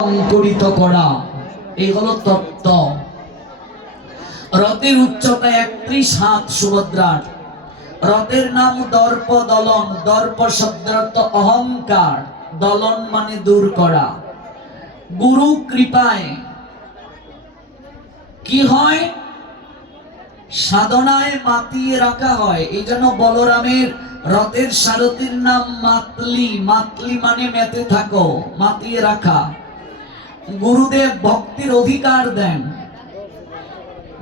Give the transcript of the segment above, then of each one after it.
অঙ্কুরিত করা, এই হলো তত্ত্ব। রথের উচ্চতা 31 হাত সুভদ্রার। রথের নাম দর্প দলন। দর্প শব্দের অর্থ অহংকার, দলন মানে দূর করা। গুরু কৃপায় কি হয়? সাধনায় মাতিয়ে রাখা হয়। এই জন্য বলরামের রথের সারথীর নাম মাতলি। মাতলি মানে মেতে থাকো, মাতিয়ে রাখা। গুরুদেব ভক্তির অধিকার দেন।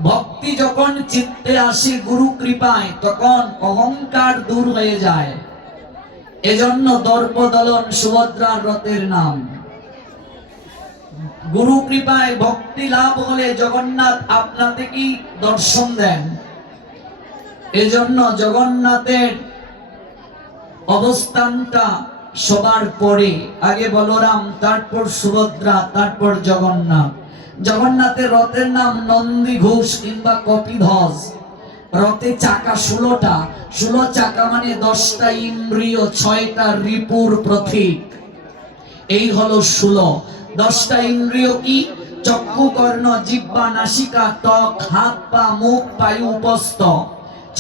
ভক্তি যখন চিত্তে আসে গুরু কৃপায়, তখন অহংকার দূর হয়ে যায়। এজন্য দর্পদলন সুভদ্রার রথের নাম। গুরু কৃপায় ভক্তি লাভ হলে জগন্নাথ আপনাদেরকে দর্শন দেন। এজন্য জগন্নাথের অবস্থানটা সবার পরে, আগে বলরাম, তারপর সুভদ্রা, তারপর জগন্নাথ। জগন্নাথের রথের নাম নন্দী ঘোষ কিংবা কপিধ্বজ। রথে চাকা 16টা। 16 চাকা মানে 10টা ইন্দ্রিয়, 6টা রিপুর প্রতীক। এই হলো 16। 10টা ইন্দ্রিয় কি? চক্ষু, কর্ণ, জিহ্বা, নাসিকা, ত্বক, হাত, পা, মুখ, পায়ু, উপস্থ।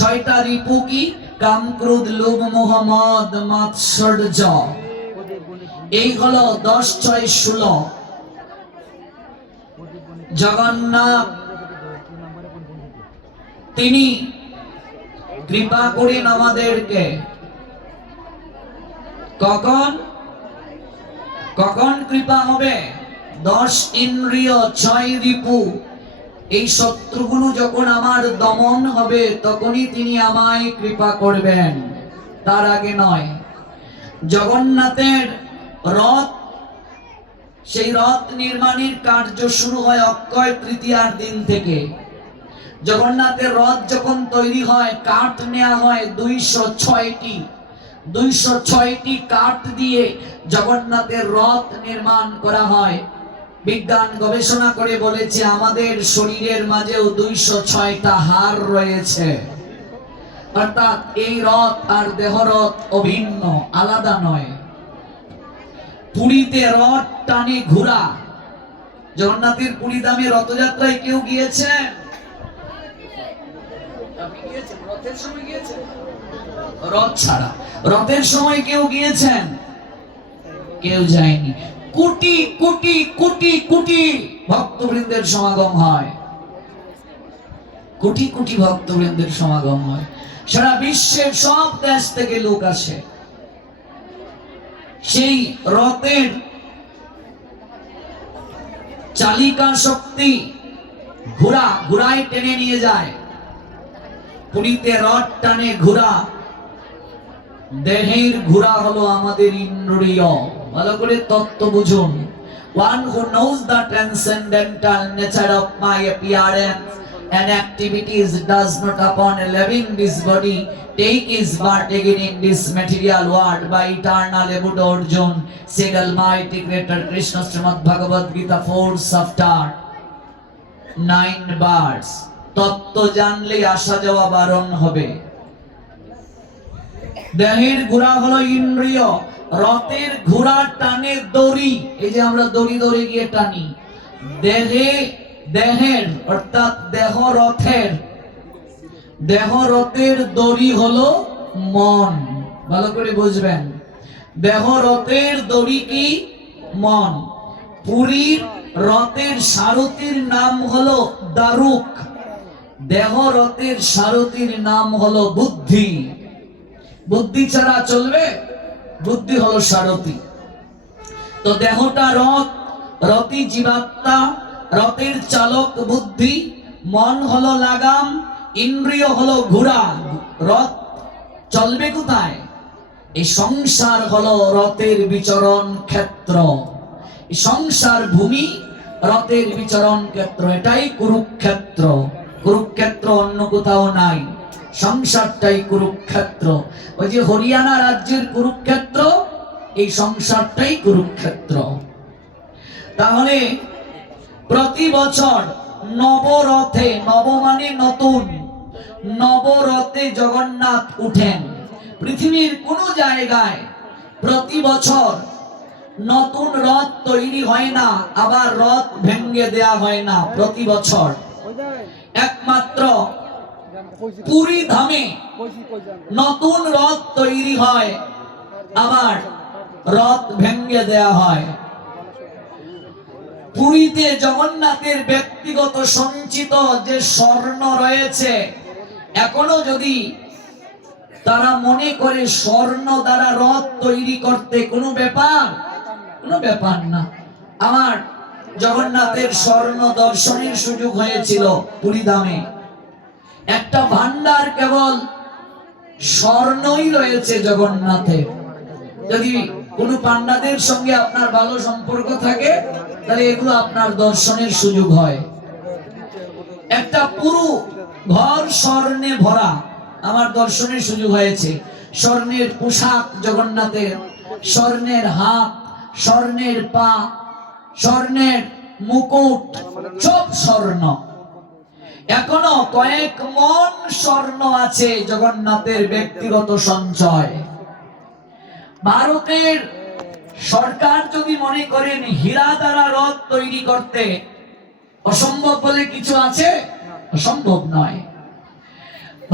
6টা রিপু কি? কাম, ক্রোধ, লোভ, মোহ, মদ, মাৎসর্য। এই হলো 10, 6, 16। জগন্নাথ তিনি কৃপা করেন আমাদেরকে। কখন কখন কৃপা হবে? 10 ইন্দ্রিয়, 6 রিপু, এই শত্রুগুলো যখন আমার দমন হবে, তখনই তিনি আমায় কৃপা করবেন, তার আগে নয়। জগন্নাথের রথ, সেই রথ নির্মাণের কার্য শুরু হয় অক্ষয় তৃতীয়ার দিন থেকে। জগন্নাথের রথ যখন তৈরি হয়, কাঠ নেওয়া হয় 206টি। 206টি কাঠ দিয়ে জগন্নাথের রথ নির্মাণ করা হয়। বিজ্ঞান গবেষণা করে বলেছে আমাদের শরীরের মাঝেও 206টা হাড় রয়েছে। অর্থাৎ এই রথ আর দেহরথ অভিন্ন, আলাদা নয়। পুরীতে রথ টানে ঘোড়া। জগন্নাথের পুরী ধামে রথযাত্রায় কেউ গিয়েছে? রথের সময় গিয়েছেন? রথ ছাড়া রথের সময় কেউ গিয়েছেন? কেউ যায়নি। কোটি কোটি কোটি কোটি ভক্তবৃন্দের সমাগম হয়। কোটি কোটি ভক্তবৃন্দের সমাগম হয়। সারা বিশ্বের সব দেশ থেকে লোক আসে। সেই রথের চালিকা শক্তি ঘোড়া, ঘোড়ায় টেনে নিয়ে যায়। পুরীতে রথ টানে ঘোড়া। দেহের ঘোড়া হলো আমাদের ইন্দ্রিয়। ভালো করে তত্ত্ব বুঝুন। One who knows the transcendental nature of my appearance and activities does not upon living this body take his birth again in this material world by eternal Buddha Arjun, said Almighty Creator Krishna, Srimad Bhagavad Gita 4 chapter 9 verse। তত্ত্ব জানলে আসা যাওয়া বারণ হবে। দেহের ঘোড়া হলো ইন্দ্রিয়। রথের ঘোড়া টানে দড়ি। এই যে আমরা দড়ি ধরে গিয়ে টানি। দেহের অর্থাৎ দেহ রথের দড়ি হলো মন। ভালো করে বুঝবেন। দেহ রথের দড়ি কি? মন। পুরীর রথের সারথীর নাম হলো দারুক। দেহ রথের সারথীর নাম হলো বুদ্ধি। বুদ্ধি ছাড়া চলবে? বুদ্ধি হলো সারথি। তো দেহটা রথ, রথি জীবাত্মা, রথের চালক বুদ্ধি, মন হলো লাগাম, ইন্দ্রিয় হলো ঘোড়া। রথ চলবে কোথায়? এই সংসার হলো রথের বিচরণ ক্ষেত্র। এই সংসার ভূমি রথের বিচরণ ক্ষেত্র। এটাই কুরুক্ষেত্র। কুরুক্ষেত্র অন্য কোথাও নাই। সংসারটাই কুরুক্ষেত্র। ওই যে হরিয়ানা রাজ্যের কুরুক্ষেত্র, এই সংসারটাই কুরুক্ষেত্র। তাহলে প্রতি বছর নবরথে, নব মানে নতুন, নবরথে জগন্নাথ উঠেন। পৃথিবীর কোন জায়গায় প্রতি বছর নতুন রথ তৈরি হয় না, আবার রথ ভেঙে দেয়া হয় না প্রতি বছর। একমাত্র পুরী ধামে নতুন রথ তৈরি হয়, আবার রথ ভেঙে দেয়া হয়। পুরীতে জগন্নাথের ব্যক্তিগত সঞ্চিত যে স্বর্ণ রয়েছে, এখনো যদি তারা মনে করে স্বর্ণ দ্বারা রথ তৈরি করতে কোনো ব্যাপার না। আমার জগন্নাথের স্বর্ণ দর্শনের সুযোগ হয়েছিল পুরী ধামে। একটা ভান্ডার কেবল স্বর্ণই রয়েছে জগন্নাথে। যদি কোনো পান্ডাদের সঙ্গে আপনার ভালো সম্পর্ক থাকে, তাহলে এগুলো আপনার দর্শনের সুযোগ হয়। একটা পুরো ঘর স্বর্ণে ভরা আমার দর্শনের সুযোগ হয়েছে। স্বর্ণের পোশাক জগন্নাথের, স্বর্ণের হাত, স্বর্ণের পা, স্বর্ণের মুকুট, সব স্বর্ণ। এখনো কয়েক মন স্বর্ণ আছে জগন্নাথের ব্যক্তিগত সঞ্চয়। ভারতের সরকার যদি মনে করেন হীরা দ্বারা রথ তৈরি করতে, অসম্ভব বলে কিছু আছে? অসম্ভব নয়।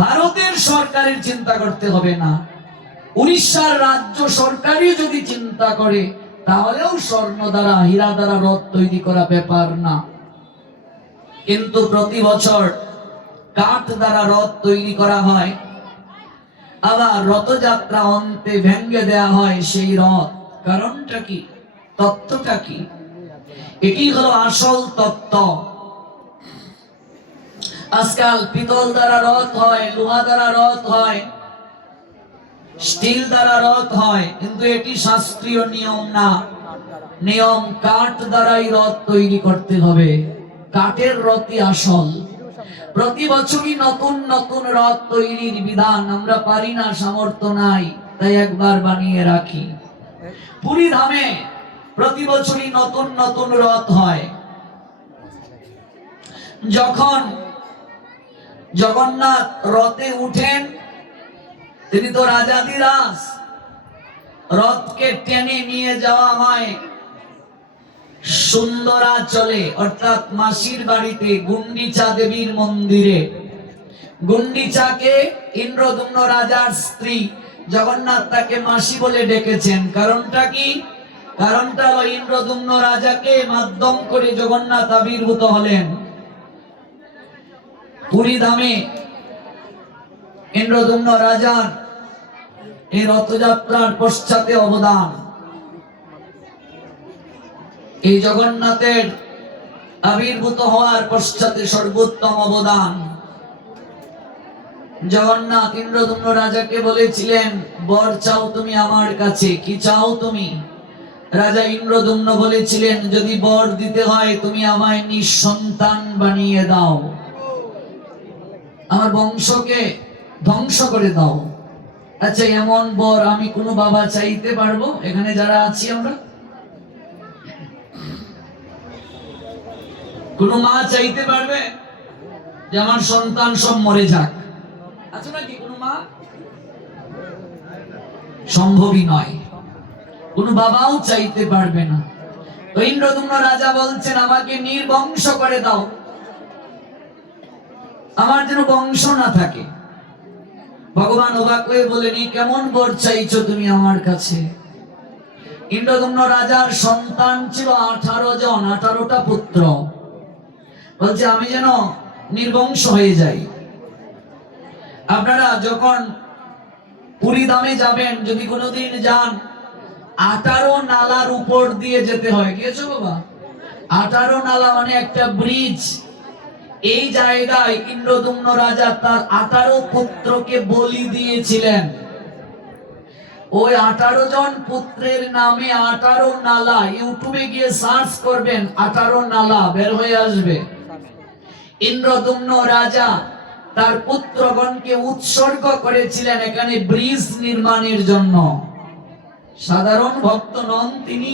ভারতের সরকারের চিন্তা করতে হবে না, উড়িষ্যার রাজ্য সরকারই যদি চিন্তা করে, তাহলেও স্বর্ণ দ্বারা হীরা দ্বারা রথ তৈরি করা ব্যাপার না। কিন্তু প্রতি বছর কাঠ দ্বারা রথ তৈরি করা হয়, আবার রথযাত্রা অন্তে ভেঙে দেয়া হয় সেই রথ। কারণটা কি? তত্ত্বটা কি? এটি হলো আসল তত্ত্ব। আজকাল পিতল দ্বারা রথ হয়, লোহা দ্বারা রথ হয়, স্টিল দ্বারা রথ হয়, কিন্তু এটি শাস্ত্রীয় নিয়ম না। নিয়ম কাঠ দ্বারাই রথ তৈরি করতে হবে। কাঠের রথই আসল। প্রতি বছরই নতুন নতুন রথ তৈরির বিধান। আমরা পারি না, সামর্থ্য নাই, তাই একবার বানিয়ে রাখি। পুরী ধামে প্রতি বছরই নতুন নতুন রথ হয়। যখন জগন্নাথ রথে উঠেন, তিনি তো রাজাধিরাজ, রথকে টেনে নিয়ে যাওয়া হয় সুন্দরাচলে, অর্থাৎ মাসির বাড়িতে, গুন্ডিচা দেবীর মন্দিরে। গুন্ডিচাকে ইন্দ্রদুম্ন রাজার স্ত্রী, জগন্নাথ তাকে মাসি বলে ডেকেছেন। কারণটা কি? কারণটা হলো ইন্দ্রদুম্ন রাজাকে মাধ্যম করে জগন্নাথ আবির্ভূত হলেন। পুরী ধামে ইন্দ্রদুম্ন রাজার এই রথযাত্রার পশ্চাতে অবদান, এই জগন্নাথের আবির্ভূত হওয়ার পশ্চাতে সর্বোত্তম অবদান। জগন্নাথ ইন্দ্রদুম্ন রাজাকে বলেছিলেন, বর চাও তুমি আমার কাছে, কি চাও তুমি? রাজা ইন্দ্রদুম্ন বলেছিলেন, যদি বর দিতে হয় তুমি আমায় নিঃসন্তান বানিয়ে দাও, আমার বংশকে ধ্বংস করে দাও। আচ্ছা, এমন বর আমি কোনো বাবা চাইতে পারবো? এখানে যারা আছি আমরা, কোন মা চাইতে পারবে যে আমার সন্তান সব মরে যাক? আছে নাকি কোন মা? সম্ভবই নয়। কোন বাবাও চাইতে পারবে না। তো ইন্দ্রদুম্ন রাজা বলছেন, আমাকে নির্বংশ করে দাও, আমার যেন বংশ না থাকে। ভগবান অবাক হয়ে বলেন, কেমন বর চাইছো তুমি আমার কাছে? ইন্দ্রদুম্ন রাজার সন্তান ছিল 18 জন, 18টা পুত্র। বলছে, আমি যেন নির্বংশ হয়ে যাই। আপনারা যখন পুরী ধামে যাবেন, যদি কোনোদিন যান, 18 নালার উপর দিয়ে যেতে হয়। গিয়েছো বাবা? 18 নালা মানে একটা ব্রিজ। এই জায়গায় ইন্দ্রদুম্ন রাজা তার 18 পুত্রকে বলি দিয়েছিলেন। ওই 18 জন পুত্রের নামে 18 নালা, ইউটিউবে গিয়ে সার্চ করবেন, 18 নালা বের হয়ে আসবে। ইন্দ্রদুম্ন রাজা তার পুত্রগণকে উৎসর্গ করেছিলেন এখানে ব্রিজ নির্মাণের জন্য। সাধারণ ভক্ত নন তিনি।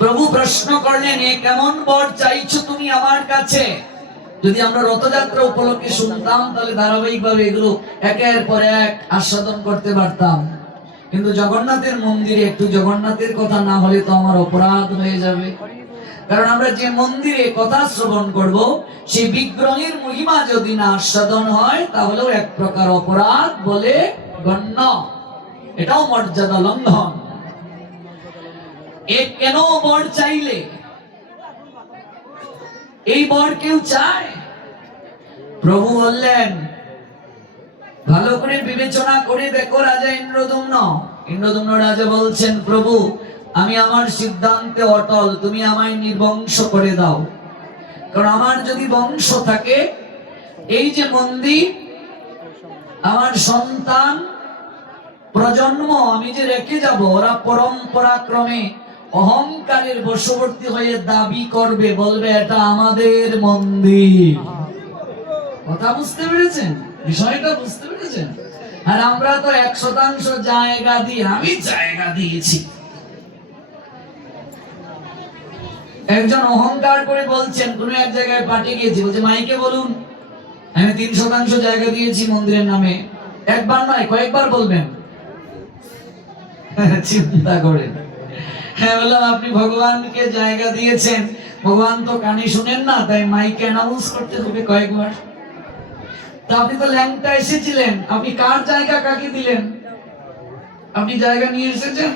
প্রভু প্রশ্ন করলেন, কেমন বর চাইছো তুমি আমার কাছে? যদি আমরা রথযাত্রা উপলক্ষে শুনতাম, তাহলে ধারাবাহিকভাবে এগুলো একের পর এক আস্বাদন করতে পারতাম। কিন্তু জগন্নাথের মন্দিরে একটু জগন্নাথের কথা না হলে তো আমার অপরাধ হয়ে যাবে। কারণ আমরা যে মন্দিরে কথা শ্রবণ করব, সেই বিগ্রহের মহিমা যদি না আস্বাদন হয় তাহলেও এক প্রকার অপরাধ বলে গণ্য, এটাও মর্যাদা লঙ্ঘন। এ কেন বর চাইলে? এই বর কেউ চায়? প্রভু বললেন, ভালো করে বিবেচনা করে দেখো রাজা ইন্দ্রদ্যুম্ন। ইন্দ্রদ্যুম্ন রাজা বলছেন, প্রভু আমি আমার সিদ্ধান্তে অটল, তুমি আমায় নির্বংশ করে দাও। কারণ আমার যদি বংশ থাকে, এই যে মন্দির, আমার সন্তান প্রজন্ম আমি যে রেখে যাব, ওরা পরম্পরা ক্রমে অহংকারের বশবর্তী হয়ে দাবি করবে, বলবে এটা আমাদের মন্দির। কথা বুঝতে পেরেছেন? বিষয়টা বুঝতে পেরেছেন? আর আমরা তো 100% জায়গা দিয়ে, আমি জায়গা দিয়েছি। একজন অহংকার করে বলছেন, কোন এক জায়গায় পার্টি গিয়েছি, বলছে মাইকে বলুন আমি 3% জায়গা দিয়েছি মন্দিরের নামে। একবার নয়, কয়েকবার বলবেন। চিন্তা করেন। হ্যাঁ, বললাম আপনি ভগবানকে জায়গা দিয়েছেন, ভগবান তো কানে শুনেন না, তাই মাইকে অ্যানাউন্স করতে হবে কয়েকবার। তা আপনি তো ল্যাংটা এসেছিলেন, আপনি কার জায়গা কাকে দিলেন? আপনি জায়গা নিয়ে এসেছেন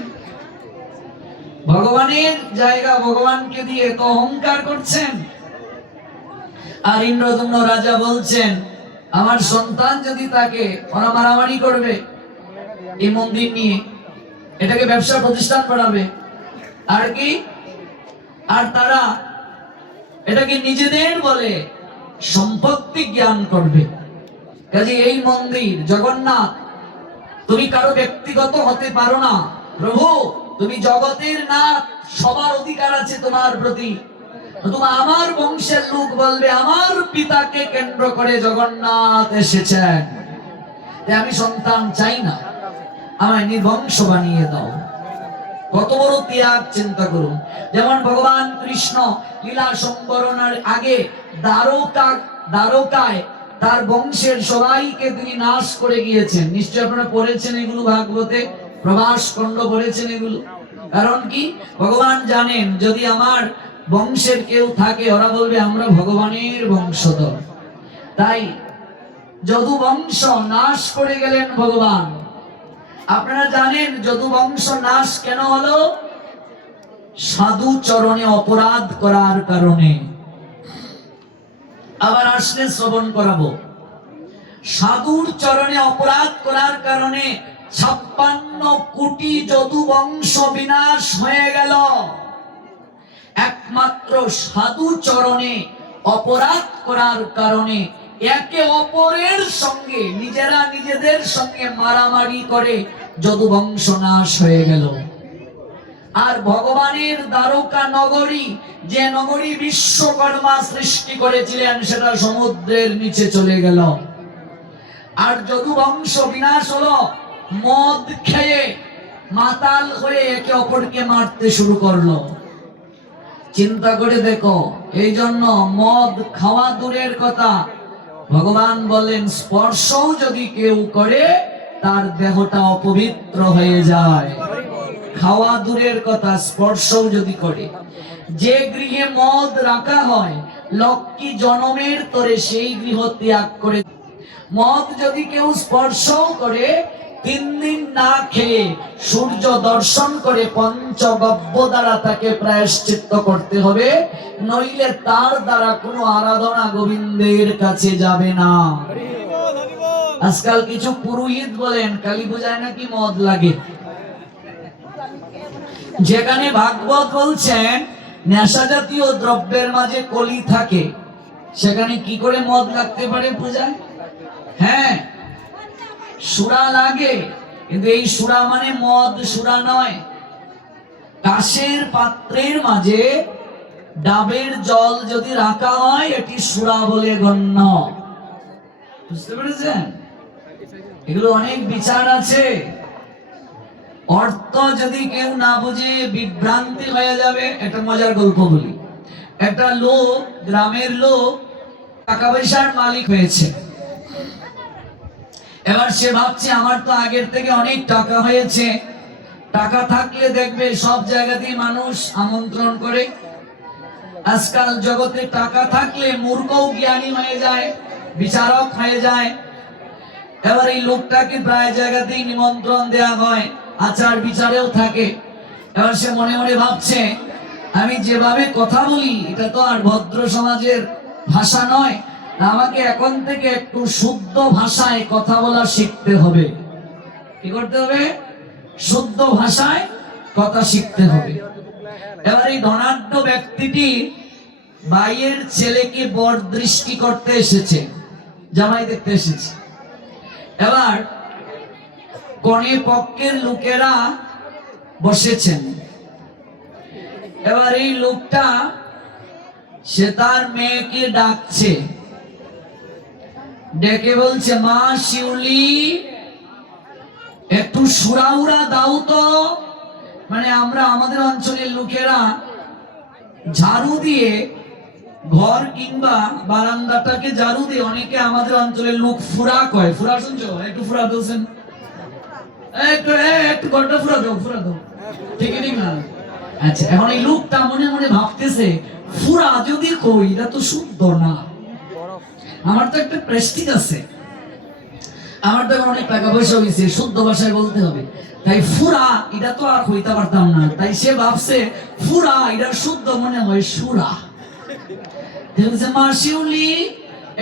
ভগবানের জায়গা, ভগবানকে দিয়ে তো অহংকার করছেন। আর ইন্দ্রদ্যুম্ন রাজা বলছেন, আমার সন্তান যদি তাকে, ওরা মারামারি করবে এই মন্দির নিয়ে, এটাকে ব্যবসা প্রতিষ্ঠান বানাবে, আর কি, আর তারা এটাকে নিজেদের বলে সম্পত্তি জ্ঞান করবে। কাজে এই মন্দির জগন্নাথ, তুমি কারো ব্যক্তিগত হতে পারো না। প্রভু তুমি জগতের নাথ, সবার অধিকার আছে তোমার প্রতি। তুমি আমার বংশের লোক বলবে আমার পিতাকে কেন্দ্র করে জগন্নাথ এসেছেন, আমি সন্তান চাই না, আমায় নির্বংশ বানিয়ে দাও। কত বড় ত্যাগ চিন্তা করুন। যেমন ভগবান কৃষ্ণ লীলা সম্বরণের আগে দ্বারকায় তার বংশের সবাইকে তিনি নাশ করে গিয়েছেন। নিশ্চয় আপনারা পড়েছেন এগুলো, ভাগবতে প্রভাস খণ্ড পড়েছেন এগুলো। কারণ কি, ভগবান জানেন যদি আমার বংশের কেউ থাকে, ওরা বলবে আমরা ভগবানের বংশধর। তাই যদু বংশ নাশ করে গেলেন ভগবান। আপনারা জানেন যদু বংশ নাশ কেন হলো? সাধু চরণে অপরাধ করার কারণে। আবার আসলে শ্রবণ করাবো। সাধুর চরণে অপরাধ করার কারণে 56 কোটি যদু বংশ বিনাশ হয়ে গেল। একমাত্র সাধু চরণে অপরাধ করার কারণে একে অপরের সঙ্গে, নিজেরা নিজেদের সঙ্গে মারামারি করে যদু বংশ নাশ হয়ে গেল। আর ভগবানের দ্বারকা নগরী, যে নগরী বিশ্বকর্মা সৃষ্টি করেছিলেন, সেটা সমুদ্রের নিচে চলে গেল। আর যদু বংশ বিনাশ হলো, মদ খেয়ে মাতাল হয়ে একে অপরকে মারতে শুরু করলো। চিন্তা করে দেখো, এই জন্য মদ খাওয়া দূরের কথা, ভগবান বলেন স্পর্শও যদি কেউ করে তার দেহটা অপবিত্র হয়ে যায়। খাওয়া দূরের কথা, স্পর্শও যদি করে। যে গৃহে মদ রাখা হয়, লক্ষ্মী জনমের তরে সেই গৃহ ত্যাগ করে। মদ যদি কেউ স্পর্শও করে, 3 দিন না খেয়ে সূর্য দর্শন করে পঞ্চগব্য দ্বারা তাকে প্রায়শ্চিত্ত করতে হবে, নইলে তার দ্বারা কোনো আরাধনা গোবিন্দের কাছে যাবে না। আজকাল কিছু পুরোহিত বলেন কালী পূজায় নাকি মদ লাগে। যেখানে ভাগবত বলছেন নেশা জাতীয় দ্রব্যের মাঝে কলি থাকে, সেখানে কি করে মদ লাগতে পারে পূজায়? হ্যাঁ, সুরা লাগে, কিন্তু এই সুরা মানে মদ সুরা নয়। কাশের পাত্রের মাঝে ডাবের জল যদি রাখা হয়, এটি সুরা বলে গণ্য। বুঝতে পেরেছেন? এগুলো অনেক বিচার আছে। অর্থ যদি কেউ না বুঝে বিভ্রান্তি হয়ে যাবে। একটা মজার গল্প বলি। একটা লোক, গ্রামের লোক, টাকা পয়সার মালিক হয়েছে, এবার সে ভাবছে আমার তো আগের থেকে অনেক টাকা হয়েছে, টাকা থাকলে দেখবে সব জায়গাতেই মানুষ আমন্ত্রণ করে। আজকাল জগতে টাকা থাকলে মূর্খও জ্ঞানী হয়ে যায়, বিচারক হয়ে যায়। এবার এই লোকটাকে প্রায় জায়গাতেই নিমন্ত্রণ দেয়া হয়, আচার বিচারেও থাকে। এবার সে মনে মনে ভাবছে আমি যেভাবে কথা বলি এটা তো আর ভদ্র সমাজের ভাষা নয়, আমাকে এখন থেকে একটু শুদ্ধ ভাষায় কথা বলা শিখতে হবে। কি করতে হবে? শুদ্ধ ভাষায় কথা শিখতে হবে। এবার এই ধনাঢ্য ব্যক্তিটি ভাইয়ের ছেলেকে বর দৃষ্টি করতে এসেছে, জামাই দেখতে এসেছে। এবার কনে পক্ষের লোকেরা বসেছেন। এবার এই লোকটা সে তার মেয়েকে ডাকছে, ডেকে বলছে মা শিউলি একটু সুরাউরা দাও তো। মানে আমরা আমাদের অঞ্চলের লোকেরা ঝাড়ু দিয়ে ঘর কিংবা বারান্দাটাকে ঝাড়ু দিয়ে, অনেকে আমাদের অঞ্চলের লোক ফুরা কয়। ফুরা শুনছো? একটু ফুরা দোছেন, একটু ঘরটা ফুরা দাও, ফুরা দাও, ঠিক না? আচ্ছা, এখন এই লোকটা মনে মনে ভাবতেছে ফুরা যদি কই এটা তো শুদ্ধ না, আমার তো একটা প্রেস্টিজ আছে, আমার তো অনেক টাকা পয়সা হয়েছে, শুদ্ধ ভাষায় বলতে হবে, তাই ফুরা এটা তো আর হইতে পারতাম না। তাই সে ভাবছে ফুরা এটা শুদ্ধ মনে হয় সুরা। মা শিউলি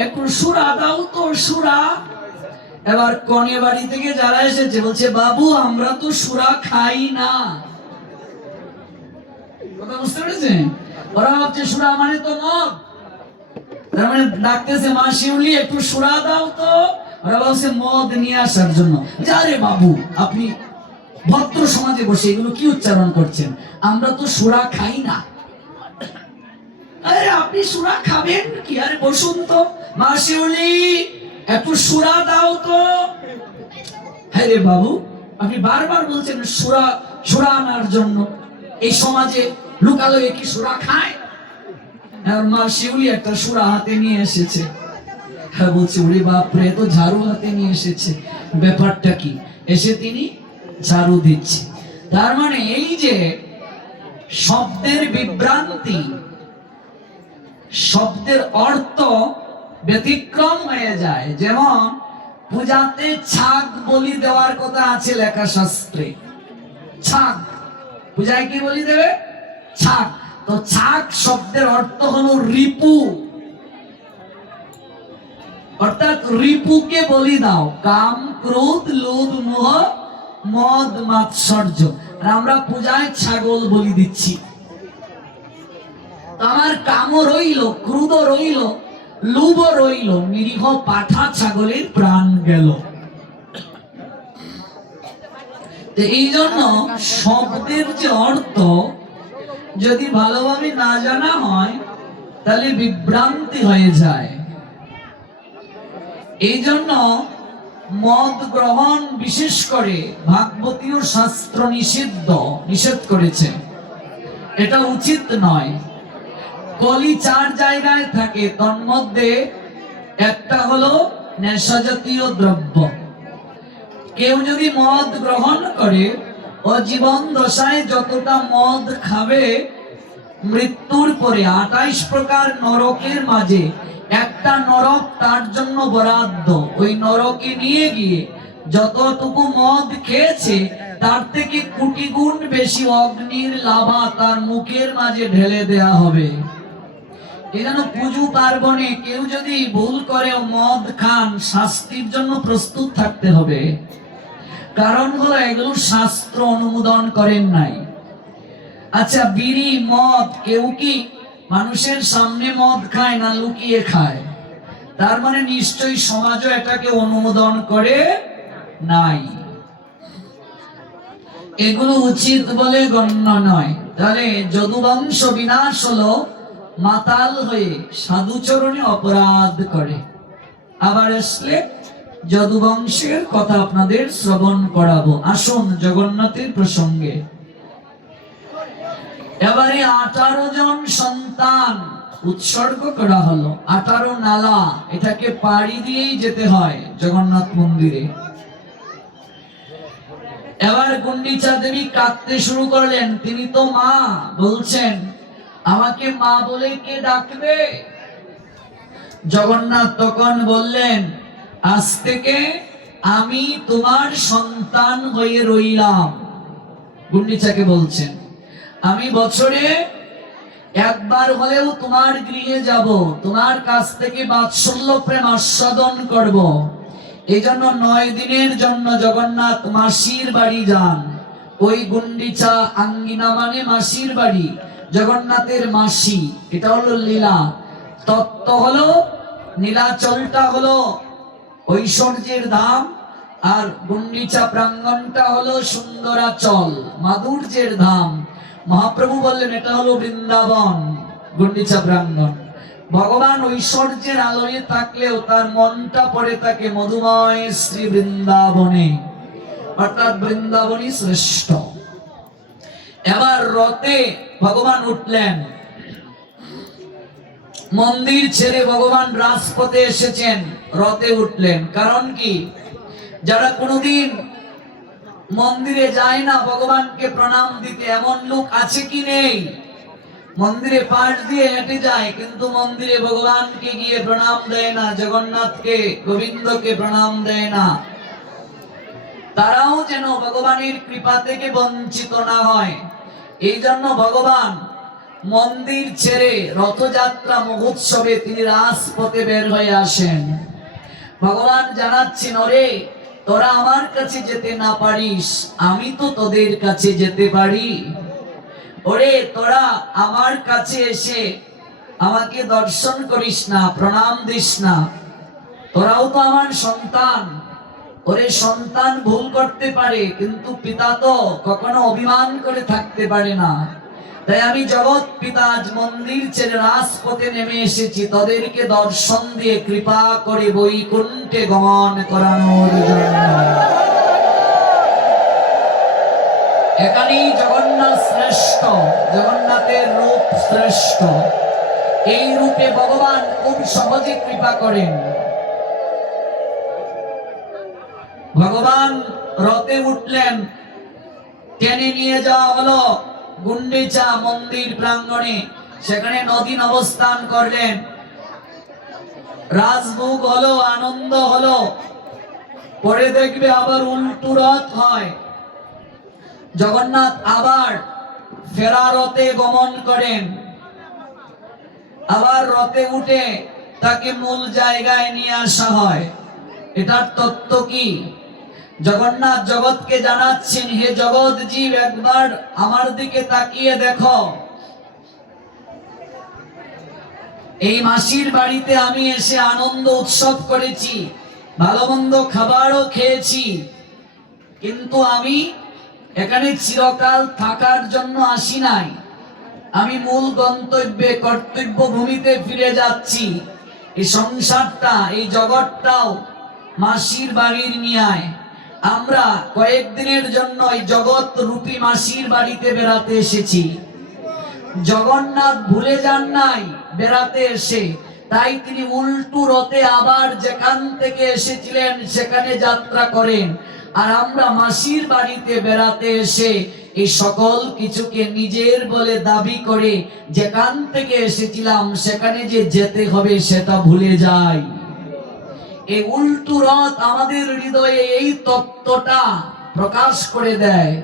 একটু সুরা দাও তো, সুরা। এবার কনে বাড়ি থেকে যারা এসেছে বলছে বাবু আমরা তো সুরা খাই না। কথা বুঝতে পেরেছেন? ওরা ভাবছে সুরা মানে তো মদ, তার মানে ডাকতেছে মা শিউলি একটু সুরা দাও তো, ওরা ভাবছে মদ নিয়ে আসার জন্য। আরে বাবু আপনি ভদ্র সমাজে বসে এগুলো কি উচ্চারণ করছেন? আমরা তো সুরা খাই না। আরে আপনি সুরা খাবেন কি? আরে বসুন তো, মা শিউলি একটু সুরা দাও তো। হ্যাঁ রে বাবু, আপনি বারবার বলছেন সুরা সুরা আনার জন্য, এই সমাজে লোকালয়ে কি সুরা খায়? মা শিউলি একটা সুরা হাতে নিয়ে এসেছে। হ্যাঁ বলছে ওরে বাপরে, তো ঝাড়ু হাতে নিয়ে এসেছে, ব্যাপারটা কি? এসে তিনি ঝাড়ু দিচ্ছে। তার মানে এই যে শব্দের বিভ্রান্তি, শব্দের অর্থ ব্যতিক্রম হয়ে যায়। যেমন পূজাতে ছাগ বলি দেওয়ার কথা আছে লেখা শাস্ত্রে, ছাগ পূজায় কি বলি দেবে? ছাগ। তো ছাগ শব্দের অর্থ হলো রিপু, অর্থাৎ রিপুকে বলি দাও, কাম ক্রোধ লোভ মোহ মদ মাৎসর্য। আর আমরা পূজায় ছাগল বলি দিচ্ছি। আমার কামও রইল, ক্রোধ রইল, লোভ রইল, নিরীহ পাঠা ছাগলের প্রাণ গেল। এই জন্য শব্দের যে অর্থ যদি ভালোভাবে না জানা হয় তাহলে বিভ্রান্তি হয়ে যায়। এই জন্য মদ গ্রহণ বিশেষ করে ভাগবতীয় শাস্ত্র নিষেধ করেছে, এটা উচিত নয়। কলি চার জায়গায় থাকে, তন্মধ্যে একটা হলো নেশা জাতীয় দ্রব্য। কেউ যদি মদ গ্রহণ করে ও জীবন দশায় যতটা মদ খাবে, মৃত্যুর পরে 28 প্রকার নরকের মাঝে একটা নরক তার জন্য বরাদ্দ। ওই নরকে নিয়ে গিয়ে যতটুকু মদ খেয়েছে তার থেকে কোটি গুণ বেশি অগ্নির লাভা তার মুখের মাঝে ঢেলে দেয়া হবে। এজন্য পুজো পার্বণে কেউ যদি ভুল করে মদ খান, শাস্তির জন্য প্রস্তুত থাকতে হবে। কারণ হলো এগুলো শাস্ত্র অনুমোদন করেন নাই। আচ্ছা, বিড়ি মদ কেউ কি মানুষের সামনে মদ খায় না লুকিয়ে খায়? তার মানে নিশ্চয়ই সমাজও এটাকে অনুমোদন করে নাই। এগুলো উচিত বলে গণ্য নয়। তাহলে যদুবংশ বিনাশ হলো মাতাল হয়ে সাধুচরণে অপরাধ করে। আবার আসলে যদুবংশের কথা আপনাদের শ্রবণ করাবো। আসুন জগন্নাথের প্রসঙ্গে। এবারে 18 জন সন্তান উৎসর্গ করা হলো। 18 নালা, এটাকে পাড়ি দিয়েই যেতে হয় জগন্নাথ মন্দিরে। এবার গুন্ডিচা দেবী কাঁদতে শুরু করলেন। তিনি তো মা, বলছেন আমাকে মা বলে কে ডাকবে? জগন্নাথ তখন বললেন, আজ থেকে আমি তোমার সন্তান হয়ে রইলাম। গুন্ডিচাকে বলছেন, আমি বছরে একবার হলেও তোমার গৃহে যাব, তোমার কাছ থেকে বাৎসল্য প্রেম আস্বাদন করব। এই জন্য 9 দিনের জন্য জগন্নাথ মাসির বাড়ি যান। ওই গুন্ডিচা আঙ্গিনা মানে মাসির বাড়ি, জগন্নাথের মাসি। এটা হলো লীলা তত্ত্ব, হলো নীলাচলটা হলো ঐশ্বর্যের ধাম, আর গুন্ডিচা প্রাঙ্গণটা হলো সুন্দরাচল, মাধুর্যের ধাম। মহাপ্রভু বললেন এটা হলো বৃন্দাবন, গুন্ডিচা প্রাঙ্গণ। ভগবান ঐশ্বর্যের আলোয় থাকলেও তার মনটা পড়ে থাকে মধুময় শ্রী বৃন্দাবনে, অর্থাৎ বৃন্দাবনই শ্রেষ্ঠ। এবার রথে ভগবান উঠলেন, মন্দির ছেড়ে ভগবান রাজপথে এসেছেন, রথে উঠলেন। কারণ কি? যারা কোনোদিন মন্দিরে যায় না ভগবানকে প্রণাম দিতে, এমন লোক আছে কি নেই? মন্দিরে পাশ দিয়ে হেঁটে যায়, কিন্তু মন্দিরে ভগবানকে গিয়ে প্রণাম দেয় না, জগন্নাথকে গোবিন্দকে প্রণাম দেয় না। তারাও যেন ভগবানের কৃপা থেকে বঞ্চিত না হয়, এই জন্য ভগবান মন্দির ছেড়ে রথযাত্রা মহোৎসবে তিনি রাজপথে বের হয়ে আসেন। ভগবান জানাচ্ছেন, ওরে তোরা আমার কাছে যেতে না পারিস, আমি তো তোদের কাছে যেতে পারি। ওরে তোরা আমার কাছে এসে আমাকে দর্শন করিস না, প্রণাম দিস না, তোরাও তো আমার সন্তান। ওরে সন্তান ভুল করতে পারে, কিন্তু পিতা তো কখনো অভিমান করে থাকতে পারে না। তাই আমি জগৎ পিতা আজ মন্দির ছেড়ে রাজপথে নেমে এসেছি তোদেরকে দর্শন দিয়ে কৃপা করে বৈকুণ্ঠে গমন করানোর জন্য। এখানেই জগন্নাথ শ্রেষ্ঠ, জগন্নাথের রূপ শ্রেষ্ঠ। এই রূপে ভগবান খুব সহজে কৃপা করেন। ভগবান রথে উঠলেন, টেনে নিয়ে যাওয়া হলো গুন্ডিচা মন্দির প্রাঙ্গণে। সেখানে নদীন অবস্থান করলেন, রাজভোগ হলো, আনন্দ হলো। পরে দেখবে আবার উল্টো রথ হয়, জগন্নাথ আবার ফেরা রথে গমন করেন। আবার রথে উঠে তাকে মূল জায়গায় নিয়ে আসা হয়। এটার তত্ত্ব কি? জগন্নাথ জগৎকে জানাচ্ছেন, হে জগৎ জীব, একবার আমার দিকে তাকিয়ে দেখো। এই মাসির বাড়িতে আমি এসে আনন্দ উৎসব করেছি, ভালো মন্দ খাবারও খেয়েছি, কিন্তু আমি এখানে চিরকাল থাকার জন্য আসি নাই। আমি মূল গন্তব্যে কর্তব্য ভূমিতে ফিরে যাচ্ছি। এই সংসারটা, এই জগৎটাও মাসির বাড়ির ন্যায়। আমরা কয়েকদিনের জন্য এই জগৎ রূপী মাসির বাড়িতে বেড়াতে এসেছি। জগন্নাথ ভুলে যান নাই বেড়াতে এসে, তাই তিনি উল্টো রথে আবার যেখান থেকে এসেছিলেন সেখানে যাত্রা করেন। আর আমরা মাসির বাড়িতে বেড়াতে এসে এই সকল কিছুকে নিজের বলে দাবি করে যেখান থেকে এসেছিলাম সেখানে যে যেতে হবে সেটা ভুলে যাই। এই উল্টো রথ আমাদের হৃদয়ে এই তত্ত্বটা প্রকাশ করে দেয়।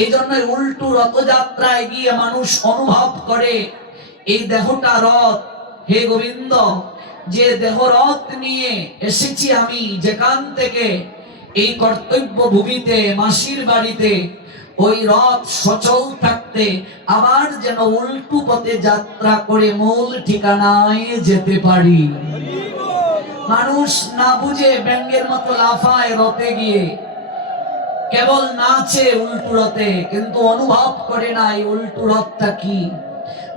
এই জন্য উল্টো রথযাত্রায় গিয়ে মানুষ অনুভব করে এই দেহটা রথ। হে গোবিন্দ, যে দেহ রথ নিয়ে এসেছি আমি যেখান থেকে, এই কর্তব্য ভূমিতে মাসির বাড়িতে, ওই রথ সচল থাকতে আবার যেন উল্টো পথে যাত্রা করে মূল ঠিকানায় যেতে পারি। মানুষ না বুঝে ব্যঙ্গের মতো লাফায় রথে গিয়ে, কেবল নাচে উল্টো রথে, কিন্তু অনুভব করে না এই উল্টো রথটা কি।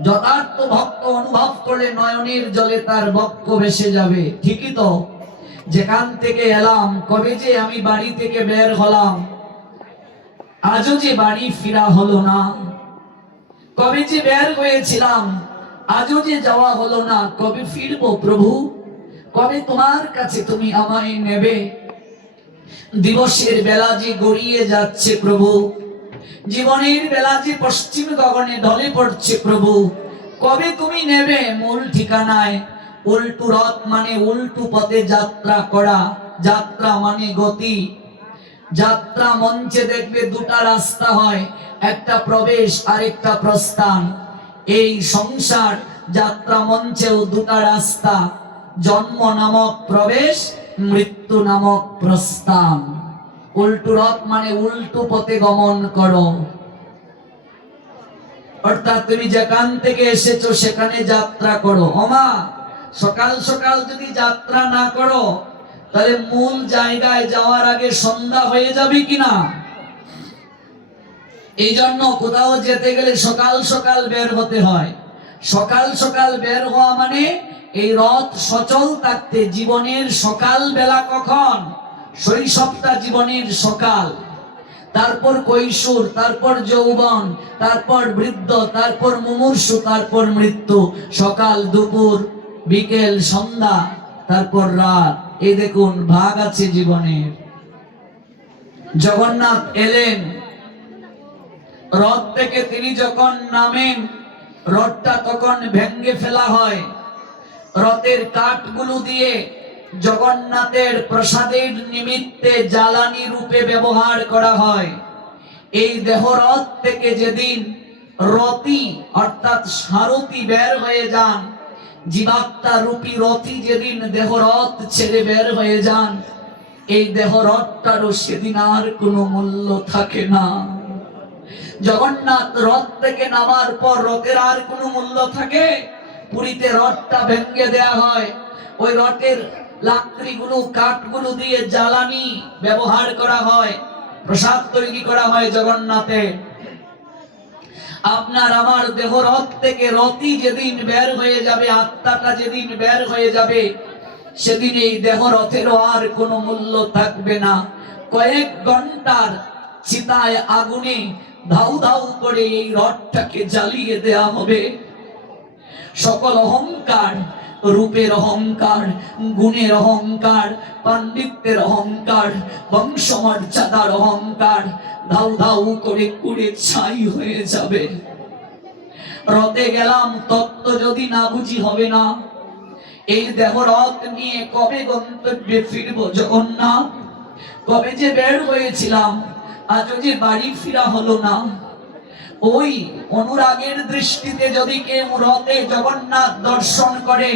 যথার্থ ভক্ত অনুভব করলে নয়নের জলে তার বক্ষ ভেসে যাবে। ঠিকই তো, যেখান থেকে এলাম, কবে যে আমি বাড়ি থেকে বের হলাম, আজও যে বাড়ি ফিরা হলো না। কবে যে বের হয়েছিলাম, আজও যে যাওয়া হলো না, কবে ফিরবো প্রভু? কবে তোমার কাছে তুমি আমায় নেবে? দিবসের বেলা যে গড়িয়ে যাচ্ছে প্রভু, জীবনের বেলা যে পশ্চিম গগনে ঢলে পড়ছে প্রভু, কবে তুমি নেবে মূল ঠিকানায়? উল্টো রথ মানে উল্টো পথে যাত্রা করা, যাত্রা মানে গতি। যাত্রা মঞ্চে দেখবে দুটা রাস্তা হয়, একটা প্রবেশ আর একটা প্রস্থান। এই সংসার যাত্রা মঞ্চেও দুটা রাস্তা, জন্ম নামক প্রবেশ, মৃত্যু নামক প্রস্থান। উল্টো রথ মানে উল্টো পথে গমন করো, অর্থাৎ তুমি যেখান থেকে এসেছো সেখানে যাত্রা করো। ওমা, সকাল সকাল যদি যাত্রা না করো তাহলে মূল জায়গায় যাওয়ার আগে সন্ধ্যা হয়ে যাবে কিনা। এই জন্য কোথাও যেতে গেলে সকাল সকাল বের হতে হয়। সকাল সকাল বের হওয়া মানে এই রথ সচল থাকতে জীবনের সকাল বেলা কখন? শৈশবটা জীবনের সকাল, তারপর কৈশোর, তারপর যৌবন, তারপর বৃদ্ধ, তারপর মুমূর্ষু, তারপর মৃত্যু। সকাল, দুপুর, বিকেল, সন্ধ্যা, তারপর রাত। এই দেখুন ভাগ আছে জীবনের। জগন্নাথ এলেন, রথ থেকে তিনি যখন নামেন, রথটা তখন ভেঙ্গে ফেলা হয়। রথের কাঠগুলো দিয়ে জগন্নাথের প্রসাদের নিমিত্তে জ্বালানি রূপে ব্যবহার করা হয়। এই দেহরথ থেকে যেদিন রথি অর্থাৎ সারথি বের হয়ে যান, জীবাত্মা রূপী রথি যেদিন দেহরথ ছেড়ে বের হয়ে যান, এই দেহরথটারও সেদিন আর কোনো মূল্য থাকে না। জগন্নাথ রথ থেকে নামার পর রথের আর কোনো মূল্য থাকে? পুরীতে রথটা ভেঙে দেয়া হয়, ওই রথের লাকড়িগুলো, কাঠগুলো দিয়ে জ্বালানি ব্যবহার করা হয়, প্রসাদ তৈরি করা হয় জগন্নাথে। আপনার আমার দেহ রথ থেকে রথই যেদিন বের হয়ে যাবে, আত্মাটা যেদিন বের হয়ে যাবে, সেদিন এই দেহ রথেরও আর কোনো মূল্য থাকবে না। কয়েক ঘন্টার চিতায় আগুনে ধাউ ধাউ করে এই রথটাকে জ্বালিয়ে দেয়া হবে। সকল অহংকার, রূপের অহংকার, গুণের অহংকার, পাণ্ডিত্যের অহংকার, বংশমর্যাদার অহংকার ধাউ ধাউ করে পুড়ে ছাই হয়ে যাবে। রথে গেলাম, তত্ত্ব যদি না বুঝি হবে না। এই দেহ রথ নিয়ে কবে গন্তব্যে ফিরবো জগন্নাথ? কবে যে বের হয়েছিলাম, আজও যে বাড়ি ফিরা হলো না। ওই অনুরাগের দৃষ্টিতে যদি কেউ রথে জগন্নাথ দর্শন করে,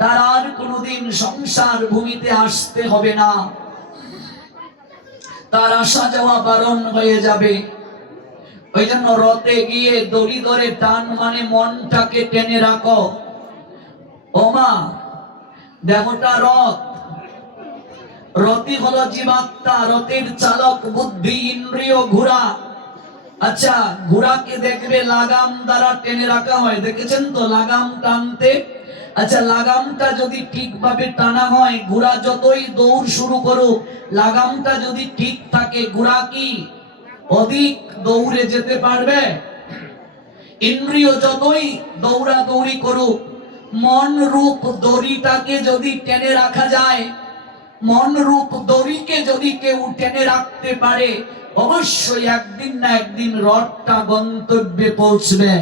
তার আর কোনোদিন সংসার ভূমিতে আসতে হবে না, তার আসা যাওয়া বারণ হয়ে যাবে। ওই জন্য রথে গিয়ে দড়ি ধরে টান মানে মনটাকে টেনে রাখো। ওমা, দেহটা রথ, রথই হলো জীবাত্মা, রথের চালক বুদ্ধি, ইন্দ্রিয় ঘোড়া। আচ্ছা, ঘোড়াকে দেখবে লাগাম দ্বারা টেনে রাখা হয়, দেখেছেন তো লাগাম টানতে? আচ্ছা, লাগামটা যদি ঠিকভাবে টানা হয়, ঘোড়া যতই দৌড় শুরু করুক, লাগামটা যদি ঠিক থাকে, ঘোড়া কি অধিক দৌড়ে যেতে পারবে? ইন্দ্রিয় যতই দৌড়াদৌড়ি করুক, মন রূপ দড়িটাকে যদি টেনে রাখা যায়, মন রূপ দড়িকে যদি কেউ টেনে রাখতে পারে, অবশ্যই একদিন না একদিন রথটা গন্তব্যে পৌঁছবে।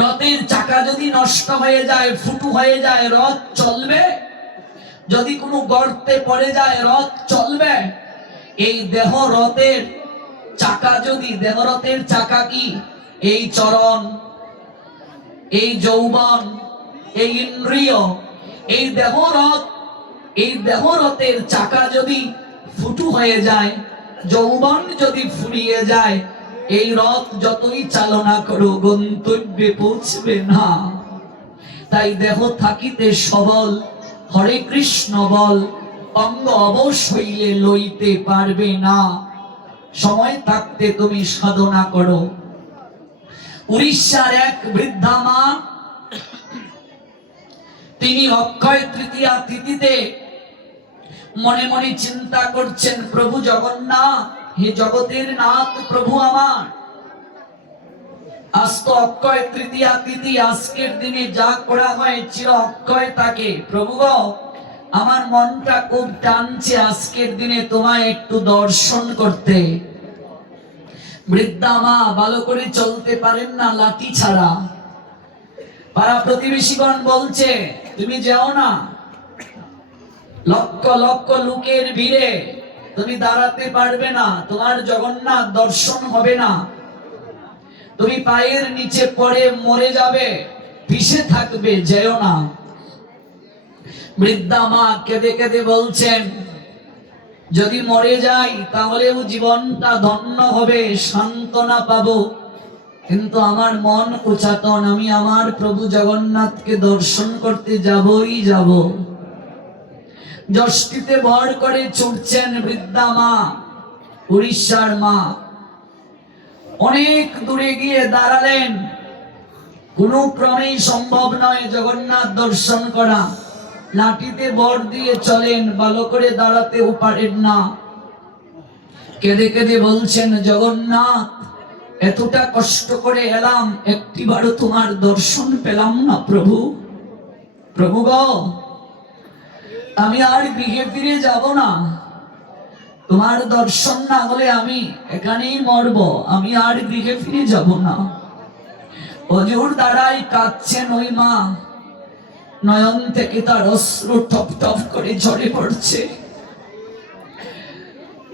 রথের চাকা যদি নষ্ট হয়ে যায়, ফুটো হয়ে যায়, রথ চলবে? যদি কোনো গর্তে পড়ে যায়, রথ চলবে? এই দেহ রথের চাকা যদি, দেহ রথের চাকা কি? এই চরণ, এই যৌবন, এই ইন্দ্রিয়, এই দেহ রথ। এই দেহ রথের চাকা যদি ফুটো হয়ে যায়, যৌবন যদি ফুরিয়ে যায়, এই রথ যতই চালনা করো গন্তব্যে পৌঁছবে না। তাই দেহ থাকিতে সবল, হরে কৃষ্ণ বল, অঙ্গ অবশ হইলে লইতে পারবে না। সময় থাকতে তুমি সাধনা করো। উড়িষ্যার এক বৃদ্ধা মা, তিনি অক্ষয় তৃতীয়া তিথিতে মনে মনে চিন্তা করছেন, প্রভু জগন্নাথ, হে জগতের নাথ প্রভু আমার, আজ তো অক্ষয় তৃতীয়া তিথি, আজকের দিনে যা করা হয় চির অক্ষয় থাকে। প্রভু গো, আমার মনটা খুব টানছে আজকের দিনে তোমায় একটু দর্শন করতে। বৃদ্ধা মা ভালো করে চলতে পারেন না লাঠি ছাড়া। পাড়া প্রতিবেশীগণ বলছে তুমি যেও না, লক্ষ লক্ষ লোকের ভিড়ে তুমি দাঁড়াতে পারবে না, তোমার জগন্নাথ দর্শন হবে না, তুমি পায়ের নিচে পড়ে মরে যাবে, পিছে থাকবে, যেও না। বৃদ্ধা মা কেঁদে কেঁদে বলছেন যদি মরে যাই তাহলেও জীবনটা ধন্য হবে, সান্ত্বনা পাবো, কিন্তু আমার মন উচাটন, আমি আমার প্রভু জগন্নাথকে দর্শন করতে যাবই যাব। যষ্টিতে ভর করে ছুটছেন বৃদ্ধা মা, উড়িষ্যার মা। অনেক দূরে গিয়ে দাঁড়ালেন, কোনো ক্রমেই সম্ভব নয় জগন্নাথ দর্শন করা। লাঠিতে ভর দিয়ে চলেন, ভালো করে দাঁড়াতেও পারেন না। কেঁদে কেঁদে বলছেন জগন্নাথ, এতটা কষ্ট করে এলাম, একটিবারও তোমার দর্শন পেলাম না প্রভু। প্রভু গো, আমি আর গৃহে ফিরে যাব না, তোমার দর্শন না হলে আমি এখানেই মরব, আমি আর গৃহে ফিরে যাব না। অজুর দ্বারাই কাঁদছেন ওই মা, নয়ন থেকে তার অশ্রু টপ টপ করে ঝরে পড়ছে।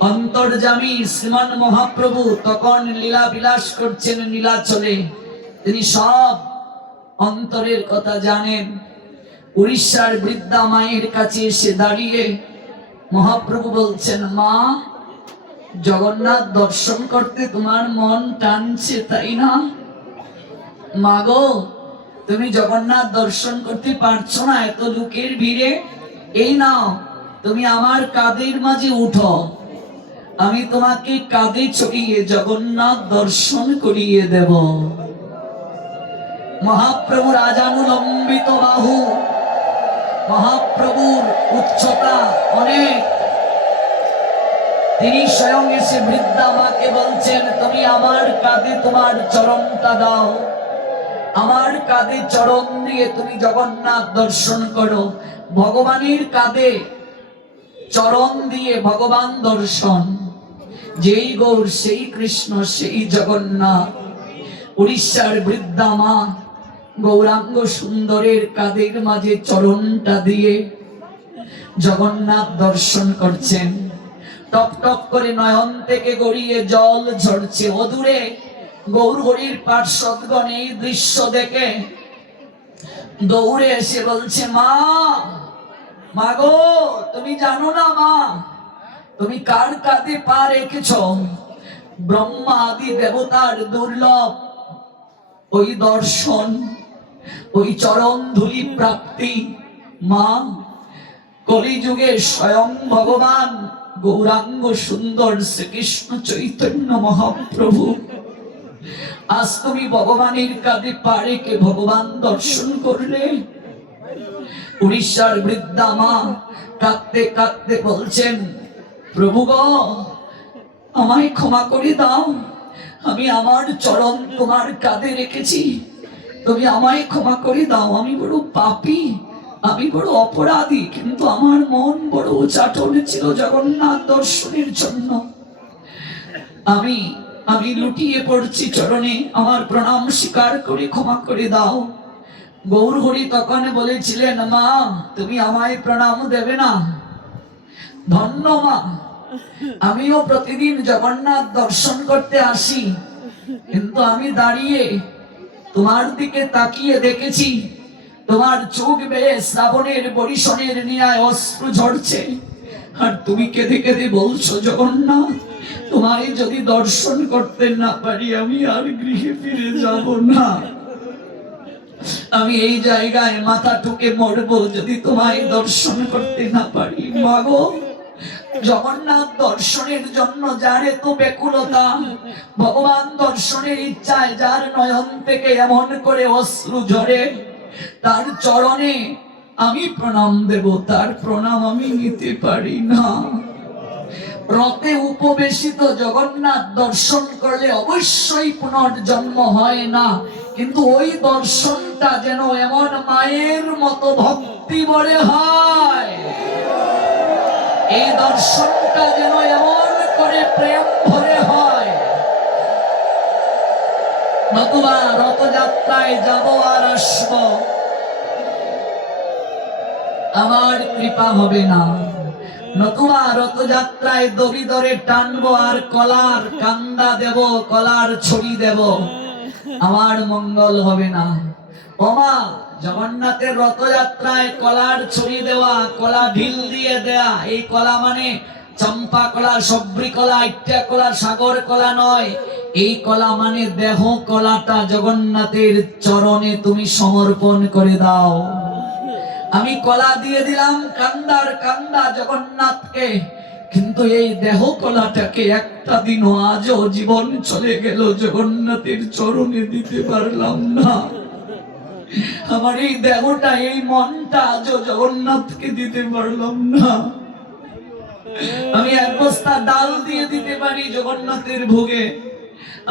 অন্তর্যামী শ্রীমান মহাপ্রভু তখন লীলা বিলাস করছেন নীলাচলে, তিনি সব অন্তরের কথা জানেন। উড়িষ্যার বৃদ্ধা মায়ের কাছে এসে দাঁড়িয়ে মহাপ্রভু বলছেন, মা, জগন্নাথ দর্শন করতে তোমার মন টানছে তাই না? মা গো, তুমি জগন্নাথ দর্শন করতে পারছো না এত লোকের ভিড়ে, এই নাও তুমি আমার কাঁধের মাঝে উঠো, আমি তোমাকে কাঁধে চড়িয়ে জগন্নাথ দর্শন করিয়ে দেব। মহাপ্রভুর আজানুলম্বিত বাহু, মহাপ্রভুর উচ্চতা অনেক, তিনি স্বয়ং এসে বৃদ্ধা মাকে বলছেন তুমি আমার কাঁধে তোমার চরণটা দাও, আমার কাঁধে চরণ দিয়ে তুমি জগন্নাথ দর্শন করো। ভগবানের কাঁধে চরণ দিয়ে ভগবান দর্শন, যেই গৌর সেই কৃষ্ণ সেই জগন্নাথ। উড়িষ্যার বৃদ্ধা মা গৌরাঙ্গ সুন্দরের কাঁধের মাঝে চরণটা দিয়ে জগন্নাথ দর্শন করছেন। টপ টপ করে নয়ন থেকে গড়িয়ে জল ঝরছে। অদূরে গৌর হরির পার্শ্বদগণ এই দৃশ্য দেখে দৌড়ে এসে বলছে, মা, মা গো, তুমি জানো না মা, তুমি কার কাঁধে পা রেখেছ? ব্রহ্মা আদি দেবতার দুর্লভ ওই দর্শন, ওই চরণ ধুলি প্রাপ্তি। মা, কলিযুগে স্বয়ং ভগবান গৌরাঙ্গ সুন্দর শ্রীকৃষ্ণ চৈতন্য মহাপ্রভু, আজ তুমি ভগবানের কাঁধে পা রেখে ভগবান দর্শন করলে। উড়িষ্যার বৃদ্ধা মা কাঁদতে কাঁদতে বলছেন, প্রভু গো, আমায় ক্ষমা করে দাও, আমি আমার চরণ তোমার কাঁধে রেখেছি, তুমি আমায় ক্ষমা করে দাও, আমি বড় পাপী, আমি বড় অপরাধী, কিন্তু আমার মন বড় উচাটন ছিল জগন্নাথ দর্শনের জন্য। আমি লুটিয়ে পড়ছি চরণে, আমার প্রণাম স্বীকার করে ক্ষমা করে দাও। গৌর হরি তখন বলেছিলেন, মা, তুমি আমায় প্রণাম দেবে না? ধন্য মা, আমিও প্রতিদিন জগন্নাথ দর্শন করতে আসি, কিন্তু আমি দাঁড়িয়ে তোমার দিকে তাকিয়ে দেখেছি তোমার চোখ বেয়ে শ্রাবণের বরিশনের ন্যায় অশ্রু ঝরছে, আর তুমি কেঁদে কেঁদে বলছো, জগন্নাথ, তোমায় যদি দর্শন করতে না পারি আমি আর গৃহে ফিরে যাব না, আমি এই জায়গায় মাথা ঠুকে মরবো যদি তোমায় দর্শন করতে না পারি। মাগো, জগন্নাথ দর্শনের জন্য যার এত ব্যাকুলতা, ভগবান দর্শনের ইচ্ছায় যার নয়ন থেকে এমন করে অশ্রু ঝরে, তার চরণে আমি প্রণাম দেব, তার প্রণাম আমি নিতে পারি না। রথে উপবেশিত জগন্নাথ দর্শন করলে অবশ্যই পুনর্জন্ম হয় না, কিন্তু ওই দর্শনটা যেন এমন মায়ের মতো ভক্তি ভরে হয়, এই দর্শনটা যেন এমন করে প্রেম ভরে হয়, নতুবা রথযাত্রায় যাব আর আসব, আমার কৃপা হবে না। নতুবা রথযাত্রায় দড়ি ধরে টানবো আর কলার কান্দা দেব, কলার ছড়ি দেব, আমার মঙ্গল হবে না। ওমা, জগন্নাথের রথযাত্রায় কলার ছড়ি দেওয়া, কলা ঢিল দিয়ে দেয়া, এই কলা মানে চম্পা কলা, সবরি কলা, ইত্যা কলা, সাগর কলা নয়, এই কলা মানে দেহ কলাটা জগন্নাথের চরণে তুমি সমর্পণ করে দাও। আমি কলা দিয়ে দিলাম কান্দার কান্দা জগন্নাথকে, কিন্তু এই দেহ কলাটাকে একটা দিনও আজও জীবন চলে গেল জগন্নাথের চরণে দিতে পারলাম না। আমার এই দেহটা, এই মনটা আজও জগন্নাথকে দিতে পারলাম না। আমি এক বস্তা ডাল দিয়ে দিতে পারি জগন্নাথের ভোগে,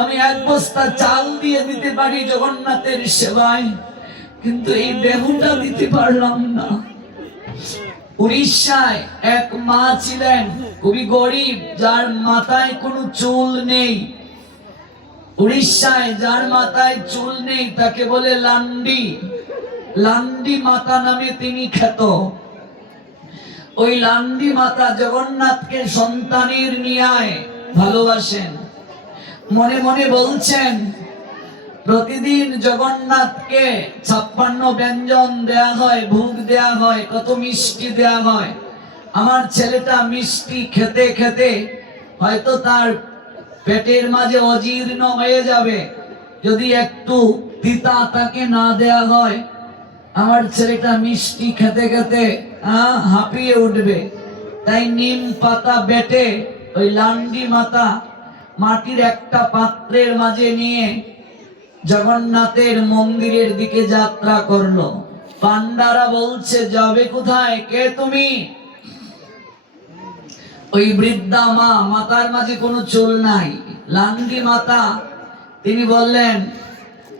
আমি এক বস্তা চাল দিয়ে দিতে পারি জগন্নাথের সেবায়, কিন্তু এই দেহটা দিতে পারলাম না। উড়িষ্যায় এক মা ছিলেন, খুবই গরিব, যার মাথায় কোনো চুল নেই। উড়িষ্যায় যার মাথায় চুল নেই তাকে বলে লান্ডি, লান্ডি মাতা নামে তিনি খ্যাত। ওই লান্ডি মাতা জগন্নাথকে সন্তানের ন্যায় ভালোবাসেন, মনে মনে বলছেন প্রতিদিন জগন্নাথকে 56 ব্যঞ্জন দেয়া হয়, ভোগ দেয়া হয়, কত মিষ্টি দেয়া হয়। আমার ছেলেটা মিষ্টি খেতে খেতে হয়তো তার পেটের মাঝে অজীর্ণ হয়ে যাবে, যদি একটু তিতা তাকে না দেয়া হয়। আমার ছেলেটা মিষ্টি খেতে খেতে হাঁপিয়ে উঠবে, তাই নিম পাতা বেটে ওই লান্ডি মাতা মাটির একটা পাত্রের মাঝে নিয়ে জগন্নাথের মন্দিরের দিকে যাত্রা করলো। পান্ডারা বলছে, যাবে কোথায়, কে তুমি? ওই বৃদ্ধা মা, মাথার মাঝে কোনো চুল নাই, লান্ডি মাতা, তিনি বললেন,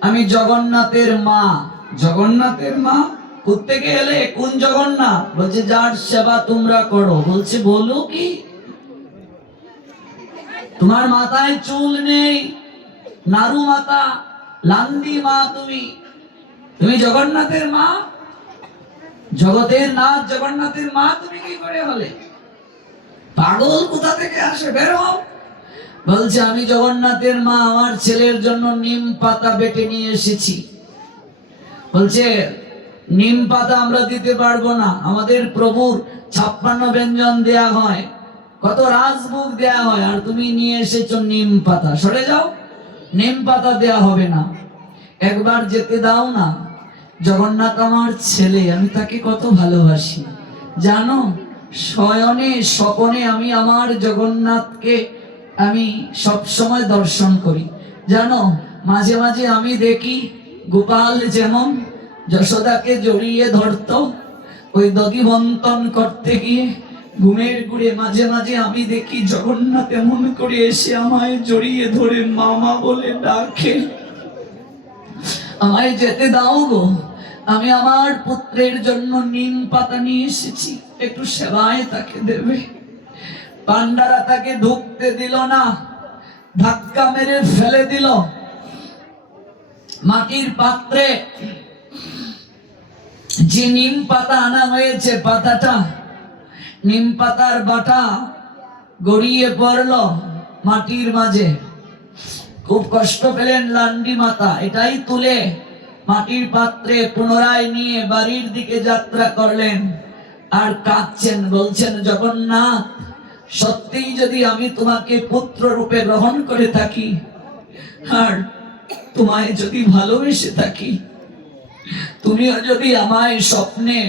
আমি জগন্নাথের মা। জগন্নাথের মা? কোত্থেকে এলে? কোন জগন্নাথ? বলছে, যার সেবা তোমরা করো। বলছে, বলো কি, তোমার মাথায় চুল নেই, নারু মাতা, লান্ডি মা, তুমি জগন্নাথের মা? জগতের নাথ জগন্নাথের মা তুমি কি করে হলে? পাগল কোথা থেকে আসে, বের হও। বলছে, আমি জগন্নাথের মা, আমার ছেলের জন্য নিম পাতা বেটে নিয়ে এসেছি। বলছে, নিম পাতা আমরা দিতে পারবো না, আমাদের প্রভুর 56 ব্যঞ্জন দেয়া হয়, কত রাজভোগ দেয়া হয়, আর তুমি নিয়ে এসেছো নিম পাতা, সরে যাও, নিম পাতা দেয়া হবে না, একবার যেতে দাও না। জগন্নাথ আমার ছেলে, আমি তাকে কত ভালোবাসি জানো, শয়নে স্বপনে আমি আমার জগন্নাথকে আমি সব সময় দর্শন করি জানো। মাঝে মাঝে আমি দেখি গোপাল যেমন যশোদাকে জড়িয়ে ধরতো, ওই দধি বন্টন করতে গিয়ে ঘুমের ঘুরে মাঝে মাঝে আমি দেখি জগন্নাথ এমন করে এসে আমায় জড়িয়ে ধরে মামা বলে ডাকে, আমায় যেতে দাও গো, আমি আমার পুত্রের জন্য নিম পাতা নিয়ে এসেছি, একটু সেবায় তাকে দেবে। পান্ডারা তাকে ঢুকতে দিল না, ধাক্কা মেরে ফেলে দিল। মাটির পাত্রে যে নিম পাতা আনা হয়েছে, পাতাটা নিম পাতার বাটা গড়িয়ে পড়ল মাটির মাঝে। খুব কষ্ট পেলেন লান্ডি মাতা, এটাই তুলে মাটির পাত্রে পুনরায় নিয়ে বাড়ির দিকে যাত্রা করলেন, আর কাঁদছেন, বলছেন, জগন্নাথ, সত্যিই যদি আমি তোমাকে পুত্র রূপে গ্রহণ করে থাকি, আর তোমায় যদি ভালোবেসে থাকি, তুমিও যদি আমায় স্বপ্নে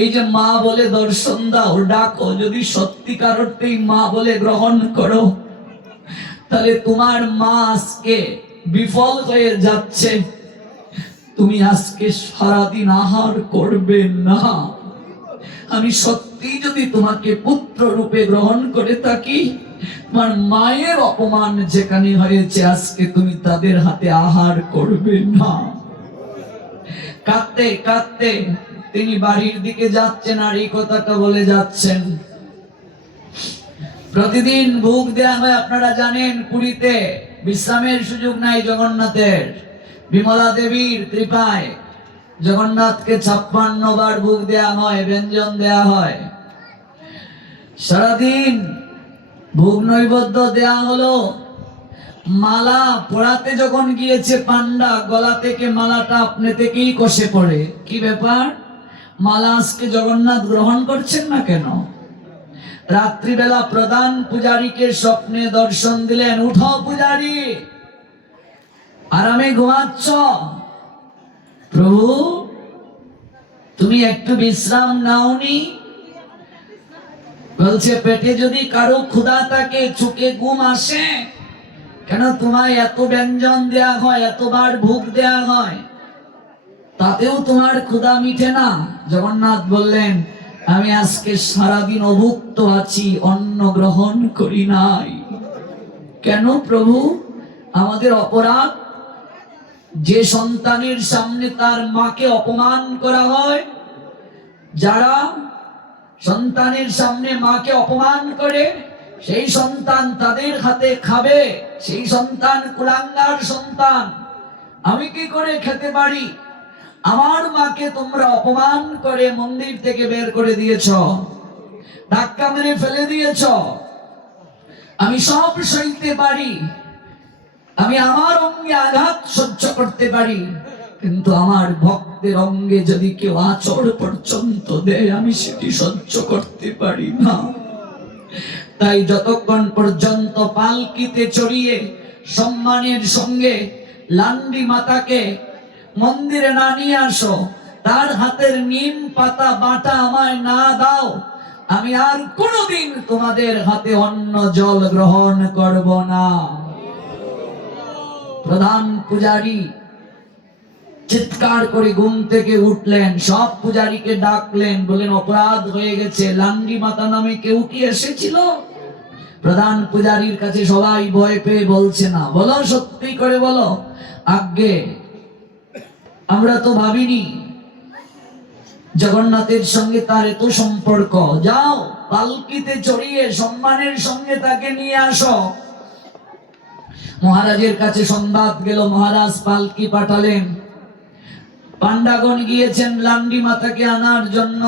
এই যে মা বলে দর্শন দাও, ডাকো, যদি সত্যিকার অর্থেই মা বলে গ্রহণ করো, তাহলে তোমার মা আজকে বিফল হয়ে যাচ্ছে, তুমি আজকে সারাদিন আহার করবে না, আমি সত্যি যদি তোমাকে পুত্র রূপে গ্রহণ করে থাকি, তোমার মায়ের অপমান যেখানে হয়েছে আজকে তুমি তাদের হাতে আহার করবে না। কাঁদতে কাঁদতে তিনি বাড়ির দিকে যাচ্ছেন আর এই কথাটা বলে যাচ্ছেন। প্রতিদিন ভোগ দেয়া হয়, আপনারা জানেন পুরীতে বিশ্রামের সুযোগ নাই জগন্নাথের। বিমলা দেবীর কৃপায় জগন্নাথকে 56 বার ভোগ দেয়া হয়, ব্যঞ্জন দেয়া হয়। সারাদিন ভোগ নৈবেদ্য দেয়া হলো। মালা পড়াতে যখন গিয়েছে পান্ডা, গলা থেকে মালাটা আপনি থেকেই কষে পড়ে। কি ব্যাপার, মালা আজকে জগন্নাথ গ্রহণ করছেন না কেন? রাত্রিবেলা প্রধান পূজারীকে স্বপ্নে দর্শন দিলেন, উঠো পূজারী, আরামে ঘুমাচ্ছ। প্রভু তুমি একটু বিশ্রাম নাওনি? বলছে পেটে যদি কারো ক্ষুধা থাকে, চোখে ঘুম আসে কেন? তোমায় এত ব্যঞ্জন দেয়া হয়, এতবার ভোগ দেয়া হয়, তাতেও তোমার ক্ষুধা মিটে না? জগন্নাথ বললেন, আমি আজকে সারাদিন অভুক্ত আছি, অন্ন গ্রহণ করি নাই। কেন প্রভু? আমাদের অপরাধ। যে সন্তানের সামনে তার মাকে অপমান করা হয়, যারা সন্তানের সামনে মাকে অপমান করে, সেই সন্তান তাদের হাতে খাবে, সেই সন্তান কুলাঙ্গার সন্তান। আমি কি করে খেতে পারি? আমার মাকে তোমরা অপমান করে মন্দির থেকে বের করে দিয়েছ, ধাক্কা মেরে ফেলে দিয়েছ। আমি সব সইতে পারি, আমি আমার অঙ্গে আঘাত সহ্য করতে পারি, কিন্তু আমার ভক্তের অঙ্গে যদি কেউ আঁচড় পর্যন্ত দেয়, আমি সেটি সহ্য করতে পারি না। তাই যতক্ষণ পর্যন্ত পালকিতে চড়িয়ে সম্মানের সঙ্গে লান্ডি মাতাকে মন্দিরে না নিয়ে আসো, তার হাতের নিম পাতা বাটা আমায় না দাও, আমি আর কোনোদিন তোমাদের হাতে অন্ন জল গ্রহণ করব না। প্রধান পূজারী চিৎকার করে ঘুম থেকে উঠলেন, সব পূজারীকে ডাকলেন, বলেন অপরাধ হয়ে গেছে। লান্ডি মাতা নামে কেউ কি এসেছিল? প্রধান পূজারীর কাছে সবাই ভয় পেয়ে বলছে না। বলো, সত্যি করে বলো। আজ্ঞে, আমরা তো ভাবিনি জগন্নাথের সঙ্গে তার এত সম্পর্ক। যাও, পালকিতে চড়িয়ে সম্মানের সঙ্গে তাকে নিয়ে আসো। মহারাজের কাছে সংবাদ গেল, মহারাজ পালকি পাঠালেন, পান্ডাগণ গিয়েছেন লান্ডি মাতাকে আনার জন্য।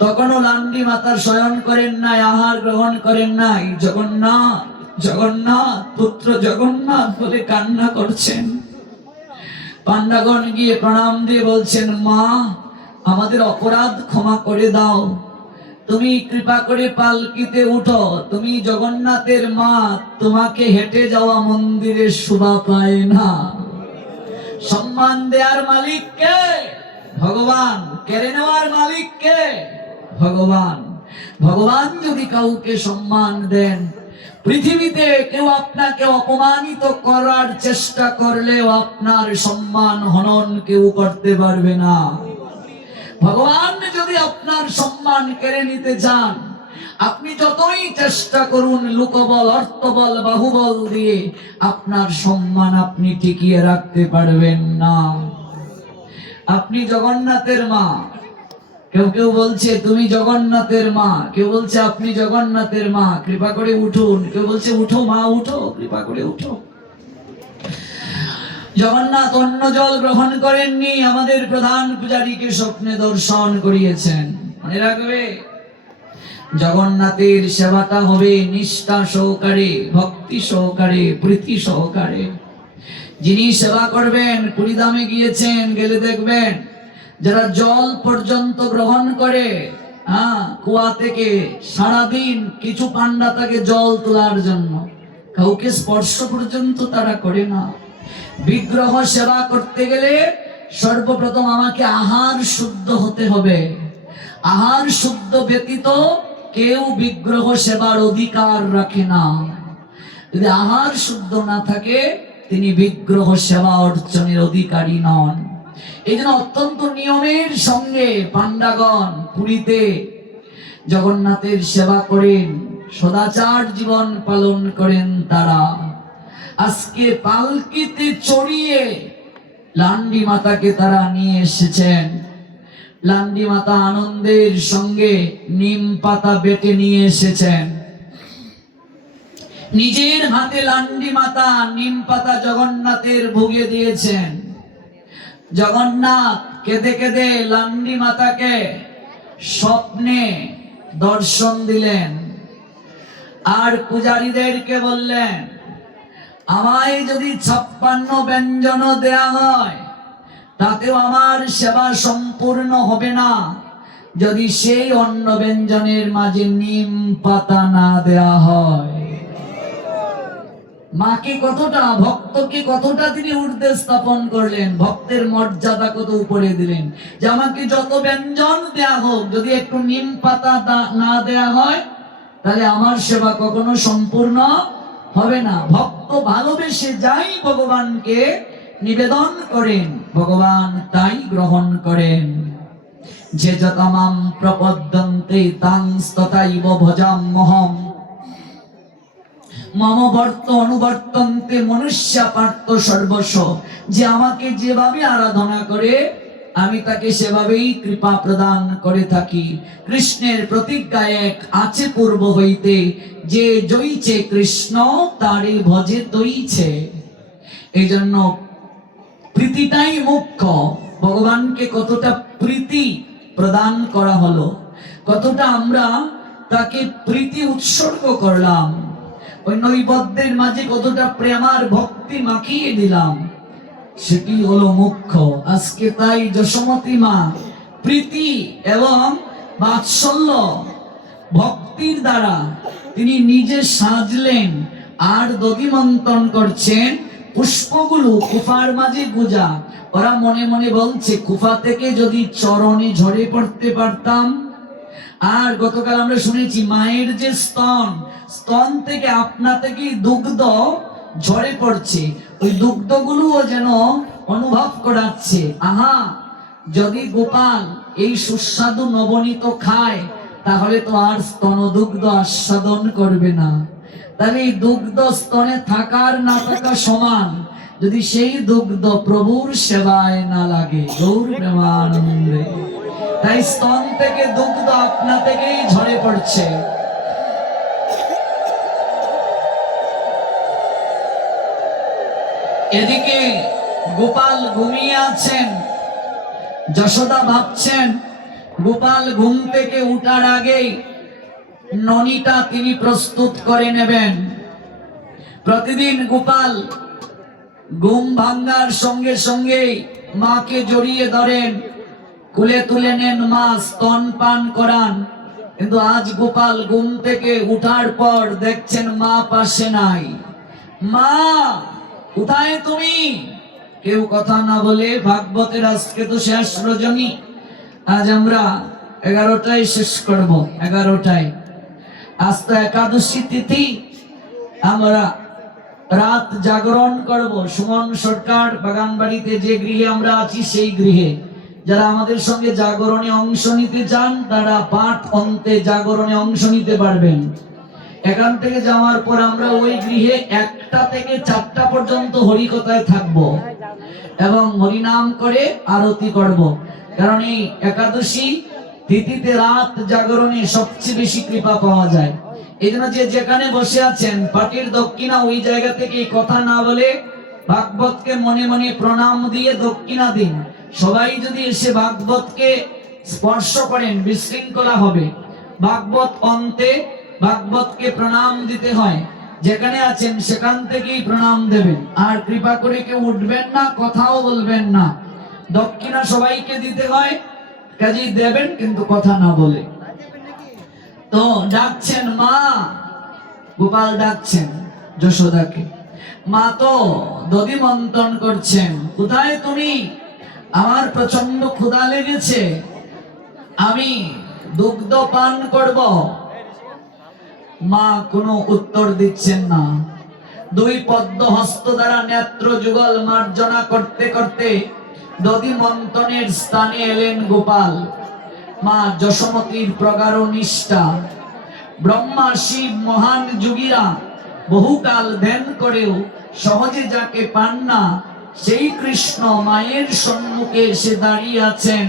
তখনও লান্ডি মাতা শয়ন করেন নাই, আহার গ্রহণ করেন নাই। জগন্নাথ জগন্নাথ পুত্র জগন্নাথ বলে কান্না করছেন। পান্ডাগণ গিয়ে প্রণাম দিয়ে বলছেন, মা আমাদের অপরাধ ক্ষমা করে দাও, তুমি কৃপা করে পালকিতে উঠো, তুমি জগন্নাথের মা, তোমাকে হেঁটে যাওয়া মন্দিরে শোভা পায় না। সম্মান দেওয়ার মালিক কে? ভগবান। কেড়ে নেওয়ার মালিক কে? ভগবান। ভগবান যদি কাউকে সম্মান দেন, পৃথিবীতে কেউ আপনাকে অপমানিত করার চেষ্টা করলেও আপনার সম্মান হনন কেউ করতে পারবে না। ভগবান যদি আপনার সম্মান কেড়ে নিতে চান, আপনি যতই চেষ্টা করুন লোকবল, অর্থবল, বাহুবল দিয়ে আপনার সম্মান আপনি টিকিয়ে রাখতে পারবেন না। আপনি জগন্নাথের মা। কেউ কেউ বলছে তুমি জগন্নাথের মা, কেউ বলছে আপনি জগন্নাথের মা, কৃপা করে উঠুন। কেউ বলছে উঠো মা, উঠো, কৃপা করে উঠো। জগন্নাথ অন্ন জল গ্রহণ করেননি, আমাদের প্রধান পূজারীকে স্বপ্নে দর্শন করিয়েছেন। মনে রাখবে, জগন্নাথের সেবাটা হবে নিষ্ঠা সহকারে, ভক্তি সহকারে, প্রীতি সহকারে। যিনি সেবা করবেন, পুরীধামে গিয়েছেন, গেলে দেখবেন যারা জল পর্যন্ত গ্রহণ করে, কুয়া থেকে সারাদিন কিছু পান্ডা থাকে জল তোলার জন্য, কাউকে স্পর্শ পর্যন্ত তারা করে না। বিগ্রহ সেবা করতে গেলে সর্বপ্রথম আমাকে আহার শুদ্ধ হতে হবে। আহার শুদ্ধ ব্যতীত কেউ বিগ্রহ সেবার অধিকার রাখে না। যদি আহার শুদ্ধ না থাকে, তিনি বিগ্রহ সেবা অর্জনের অধিকারী নন। এই জন্য অত্যন্ত নিয়মের সঙ্গে পান্ডাগণ পুরীতে জগন্নাথের সেবা করেন, সদাচার জীবন পালন করেন তারা। আজকে পালকিতে চড়িয়ে লান্ডি মাতাকে তারা নিয়ে এসেছেন। লান্ডি মাতা আনন্দের সঙ্গে নিম পাতা বেটে নিয়ে এসেছেন। নিজের হাতে লান্ডি মাতা নিম পাতা জগন্নাথের ভোগে দিয়েছেন। জগন্নাথ কেঁদে কেঁদে লান্ডি মাতাকে স্বপ্নে দর্শন দিলেন, আর পূজারীদেরকে বললেন, আমায় যদি 56 ব্যঞ্জন দেয়া হয় তাতেও আমার সেবা সম্পূর্ণ হবে না যদি সেই অন্ন ব্যঞ্জনের মাঝে নিম পাতা না দেয়া হয়। মাকে কতটা, ভক্তকে কতটা তিনি ঊর্ধ্বে স্থাপন করলেন, ভক্তের মর্যাদা কত উপরে দিলেন, যে আমাকে যত ব্যঞ্জন দেয়া হোক, যদি একটু নিম পাতা না দেয়া হয় তাহলে আমার সেবা কখনো সম্পূর্ণ হবে না। ভক্ত ভালোবেসে যাই ভগবানকে নিবেদন করেন, ভগবান তাই গ্রহণ করেন। যে যতমাম প্রপদ্যন্তে তাংস্ততাইব ভজাম্যহম মম বর্ত অনুবর্তন্তে মনুষ্যা পার্থ সর্বস্ব। যে আমাকে যেভাবে আরাধনা করে আমি তাকে সেভাবেই কৃপা প্রদান করে থাকি। কৃষ্ণের প্রতিজ্ঞা এক আছে পূর্ব হইতে, যে জয়ীছে কৃষ্ণ তারে ভজে তৈছে। এই জন্য প্রীতিটাই মুখ্য। ভগবানকে কতটা প্রীতি প্রদান করা হলো, কতটা আমরা তাকে প্রীতি উৎসর্গ করলাম, ওই নৈবেদ্যের মাঝে কতটা প্রেমার ভক্তি মাখিয়ে দিলাম, সেটি হলো মুখ্য। আজকে তাই যশোমতী মা প্রীতি এবং বাৎসল্য ভক্তির দ্বারা তিনি নিজে সাজলেন, আর দধিমন্থন করছেন পুষ্পগুলো কুফার মাঝে গুজা। ওরা মনে মনে বলছে, কুফা থেকে যদি চরণে ঝরে পড়তে পারতাম। আর গতকাল আমরা শুনেছি মায়ের যে স্তন, স্তন থেকে আপনা থেকেই দুগ্ধ ঝরে পড়ছে, ওই দুগ্ধগুলোও যেন অনুভব করাচ্ছে, আহা যদি গোপাল এই সুস্বাদু নবনীত খায় তাহলে তো আর স্তন দুগ্ধ আস্বাদন করবে না। তাহলে এই দুগ্ধ স্তনে থাকার না থাকা সমান, যদি সেই দুগ্ধ প্রভুর সেবায় না লাগে। গৌর প্রেমানন্দে তাই স্তন থেকে দুগ্ধ আপনা থেকেই ঝরে পড়ছে। এদিকে গোপাল ঘুমিয়ে আছেন, যশোদা ভাবছেন গোপাল ঘুম থেকে উঠার আগেই ননিটা তিনি প্রস্তুত করে নেবেন। প্রতিদিন গোপাল ঘুম ভাঙ্গার সঙ্গে সঙ্গে মাকে জড়িয়ে ধরেন, কুলে তুলে নেন, মা স্তন পান করান। কিন্তু আজ গোপাল ঘুম থেকে উঠার পর দেখছেন মা পাশে নাই। মা কোথায় তুমি? কেউ কথা না বলে ভাগবতের আজকে তো শেষ রজনী, আজ আমরা 11টায় শেষ করব, 11টায়। আজ তো একাদশী তিথি, আমরা রাত জাগরণ করব। সুমন সরকার বাগানবাড়িতে যে গৃহে আমরা আছি সেই গৃহে যারা আমাদের সঙ্গে জাগরণে অংশ নিতে চান তারা পাঠ অন্তে জাগরণে অংশ নিতে পারবেন। এখান থেকে যাওয়ার পর আমরা ওই গৃহে 1টা থেকে 4টা পর্যন্ত হরিকথায় থাকব এবং হরিনাম করে আরতি করব। কারণ এই একাদশী তিথিতে রাত জাগরণে সবচেয়ে বেশি কৃপা পাওয়া যায়। এই জন্য যে যেখানে বসে আছেন পাটির দক্ষিণা ওই জায়গা থেকে কথা না বলে ভাগবতকে মনে মনে প্রণাম দিয়ে দক্ষিণা দিন। সবাই যদি এসে ভাগবতকে স্পর্শ করেন বিশৃঙ্খলা হবে। ভাগবত অন্তে ভাগবতকে প্রণাম দিতে হয়, যেখানে আছেন সেখান থেকেই প্রণাম দেবেন। আর কৃপা করে কেউ উঠবেন না, কথাও বলবেন না। দক্ষিণা সবাইকে দিতে হয়, কাজেই দেবেন কিন্তু কথা না বলে। তো ডাকছেন মা, গোপাল ডাকছেন যশোদাকে। মা তো দধি মন্থন করছেন, কোথায় তুমি? আমার প্রচন্ড ক্ষুধা লেগেছে, আমি দুগ্ধ পান করব। মা কোনো উত্তর দিচ্ছেন না। দুই পদ্ম হস্ত দ্বারা নেত্র যুগল মার্জনা করতে করতে দধি মন্থনের স্থানে এলেন গোপাল। মা যশোমতীর প্রগাঢ় নিষ্ঠা। ব্রহ্মা শিব মহান যোগীরা বহুকাল ধ্যান করেও সহজে যাকে পান না, সেই কৃষ্ণ মায়ের সম্মুখে এসে দাঁড়িয়ে আছেন,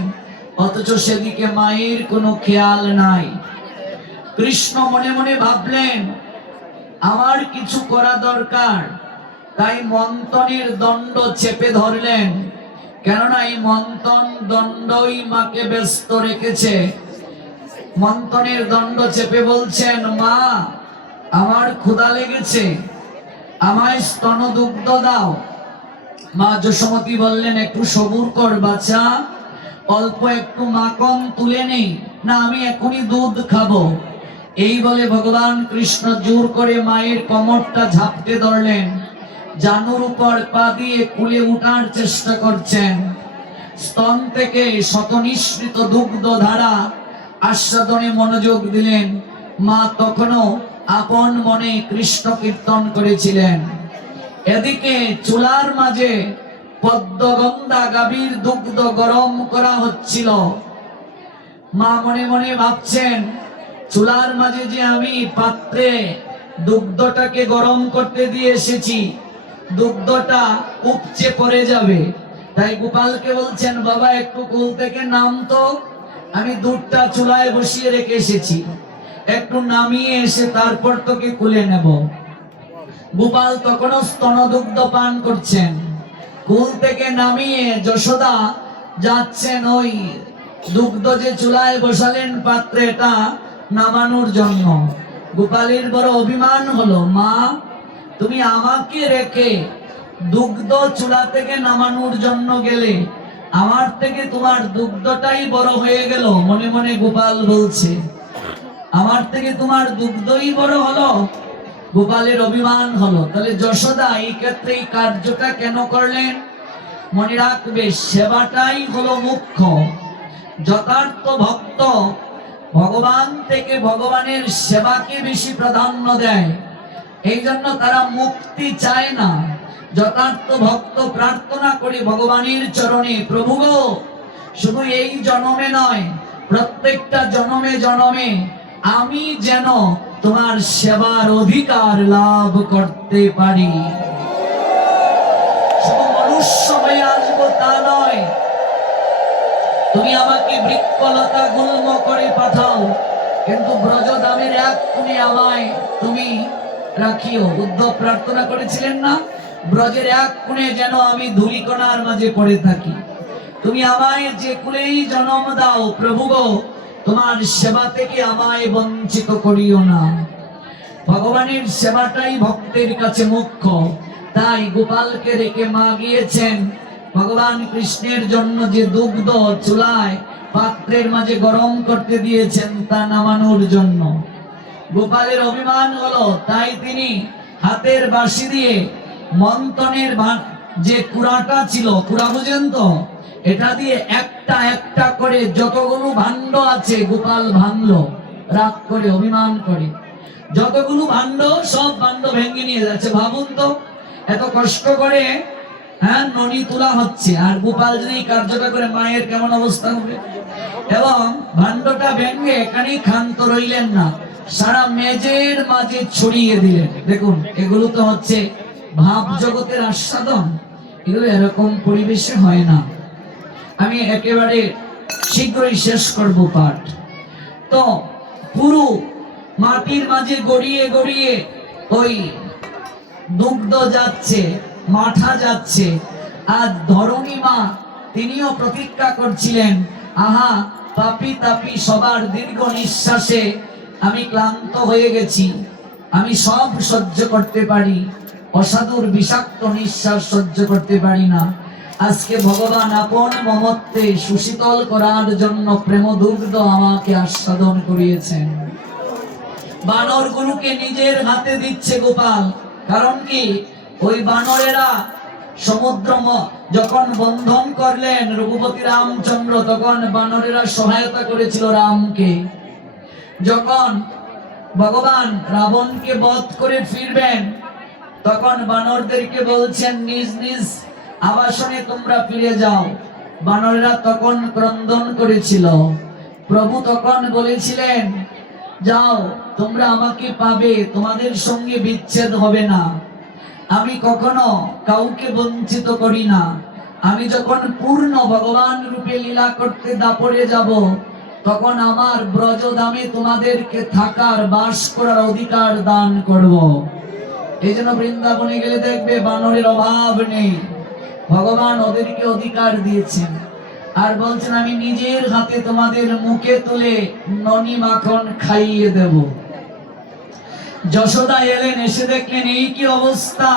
অথচ সেদিকে মায়ের কোনো খেয়াল নাই। কৃষ্ণ মনে মনে ভাবলেন আমার কিছু করা দরকার, তাই মন্থনের দণ্ড চেপে ধরলেন, কেননা এই মন্থন দণ্ডই মাকে ব্যস্ত রেখেছে। মন্থনের দণ্ড চেপে বলছেন, মা আমার ক্ষুধা লেগেছে, আমায় স্তন দুগ্ধ দাও। মা যশোমতী বললেন, একটু সবুর কর বাছা, অল্প একটু মাখন তুলে নেই, না আমি এখনই দুধ খাবো। এই বলে ভগবান কৃষ্ণ জোর করে মায়ের কোমরটা ঝাপটে ধরলেন, জানুর উপর পা দিয়ে কুলে উঠার চেষ্টা করছেন। স্তন থেকে শতনিঃসৃত দুগ্ধ ধারা আস্বাদনে মনোযোগ দিলেন। মা তখনও আপন মনে কৃষ্ণ কীর্তন করেছিলেন। এদিকে চুলার মাঝে পদ্মগন্ধা গাভীর দুগ্ধ গরম করা হচ্ছিল। মা মনে মনে ভাবছেন, চুলার মাঝে যে আমি পাত্রে দুগ্ধটাকে গরম করতে দিয়ে এসেছি, দুগ্ধটা উপচে পড়ে যাবে। তাই গোপালকে বলছেন, বাবা একটু কুল থেকে নামতো, আমি দুধটা চুলায় বসিয়ে রেখে এসেছি, একটু নামিয়ে এসে তারপর তোকে কুলে নেব। গোপাল তখনও স্তন দুগ্ধ পান করছেন। কুল থেকে নামিয়ে যশোদা যাচ্ছেন ওই দুগ্ধ যে চুলায় বসালেন পাত্রে, এটা নামানোর জন্য। গোপালের বড় অভিমান হলো, মা তুমি আমাকে রেখে দুগ্ধ চুলা থেকে নামানোর জন্য গেলে, আমার থেকে তোমার দুগ্ধটাই বড় হয়ে গেল। মনে মনে গোপাল বলছে, আমার থেকে তোমার দুগ্ধই বড় হলো। গোপালের অভিমান হলো। তাহলে যশোদা এই ক্ষেত্রে এই কার্যটা কেন করলেন? মনে রাখবে, সেবাটাই হলো মুখ্য। যথার্থ ভক্ত ভগবান থেকে ভগবানের সেবাকে বেশি প্রাধান্য দেয়, এই জন্য তারা মুক্তি চায় না। যথার্থ ভক্ত প্রার্থনা করে ভগবানের চরণে, প্রভু গো শুধু এই জন্মে নয়, প্রত্যেকটা জন্মে জন্মে আমি যেন তোমার সেবার অধিকার লাভ করতে পারি। শুধু মনুষ্য হয়ে আসবো তা নয়, তুমি আমাকে বৃক্ষলতা গুল্ম করে পাঠাও, কিন্তু ব্রজধামের এক কোণে আমায় তুমি রাখিও। উদ্ধব প্রার্থনা করেছিলেন না, ব্রজের এক কোণে যেন আমি ধূলিকণার মাঝে পড়ে থাকি। তুমি আমায় যে কুলেই জন্ম দাও, প্রভু গো তোমার সেবা থেকে আমায় বঞ্চিত করিও না। ভগবানের সেবাটাই ভক্তের কাছে মুখ্য। তাই গোপালকে রেখে মা গিয়েছেন ভগবান কৃষ্ণের জন্য যে দুগ্ধ চুলায় পাত্রের মাঝে গরম করতে দিয়েছেন তা নামানোর জন্য। গোপালের অভিমান হলো, তাই তিনি হাতের বাঁশি দিয়ে মন্থনের যে কুড়াটা ছিল, কুড়া বুঝেন তো, এটা দিয়ে একটা একটা করে যতগুলো ভাণ্ড আছে গোপাল ভাঙলো, রাগ করে অভিমান করে। যতগুলো ভাণ্ড সব ভাণ্ড ভেঙে নিয়ে যাচ্ছে। ভাবুন তো, এত কষ্ট করে ননি তোলা হচ্ছে, আর গোপাল যদি কার্যটা করে মায়ের কেমন অবস্থা হবে। এবং ভাণ্ডটা ভেঙে এখানেই ক্ষান্ত রইলেন না, সারা মেজের মাঝে ছড়িয়ে দিলেন। দেখুন, এগুলো তো হচ্ছে ভাব জগতের আস্বাদন, এগুলো এরকম পরিবেশে হয় না। আমি একেবারে শীঘ্রই শেষ করব পাঠ। তো পুরো মাটির মাঝে গড়িয়ে গড়িয়ে ওই দুগ্ধ যাচ্ছে, মাঠা যাচ্ছে। আর ধরণী মা তিনিও প্রতীক্ষা করছিলেন, আহা পাপি তাপি সবার দীর্ঘ নিঃশ্বাসে আমি ক্লান্ত হয়ে গেছি, আমি সব সহ্য করতে পারি, অসাধুর বিষাক্ত নিঃশ্বাস সহ্য করতে পারি না। আজকে ভগবান আপন মমত্বে সুশীতল করার জন্য প্রেম দুগ্ধ আমাকে আস্বাদন করিয়েছেন। বানরগুলোকে নিজের হাতে দিচ্ছে গোপাল। কারণ কি, ওই বানরেরা সমুদ্র যখন বন্ধন করলেন রঘুপতি রামচন্দ্র, তখন বানরেরা সহায়তা করেছিল রামকে। যখন ভগবান রাবণকে বধ করে ফিরবেন, তখন বানরদেরকে বলছেন নিজ নিজ আবাসনে তোমরা ফিরে যাও। বানরেরা তখন ক্রন্দন করেছিল, প্রভু তখন বলেছিলেন, যাও তোমরা আমাকে পাবে, তোমাদের সঙ্গে বিচ্ছেদ হবে না। আমি কখনো কাউকে বঞ্চিত করি না। আমি যখন পূর্ণ ভগবান রূপে লীলা করতে দাপরে যাব, তখন আমার ব্রজধামে তোমাদেরকে থাকার, বাস করার অধিকার দান করব। এই জন্য বৃন্দাবনে গেলে দেখবে বানরের অভাব নেই, ভগবান ওদেরকে অধিকার দিয়েছেন। আর বলছেন, আমি নিজের হাতে তোমাদের মুখে তুলে ননি মাখন খাইয়ে দেব। যশোদা এলেন, এসে দেখলেন এই কি অবস্থা,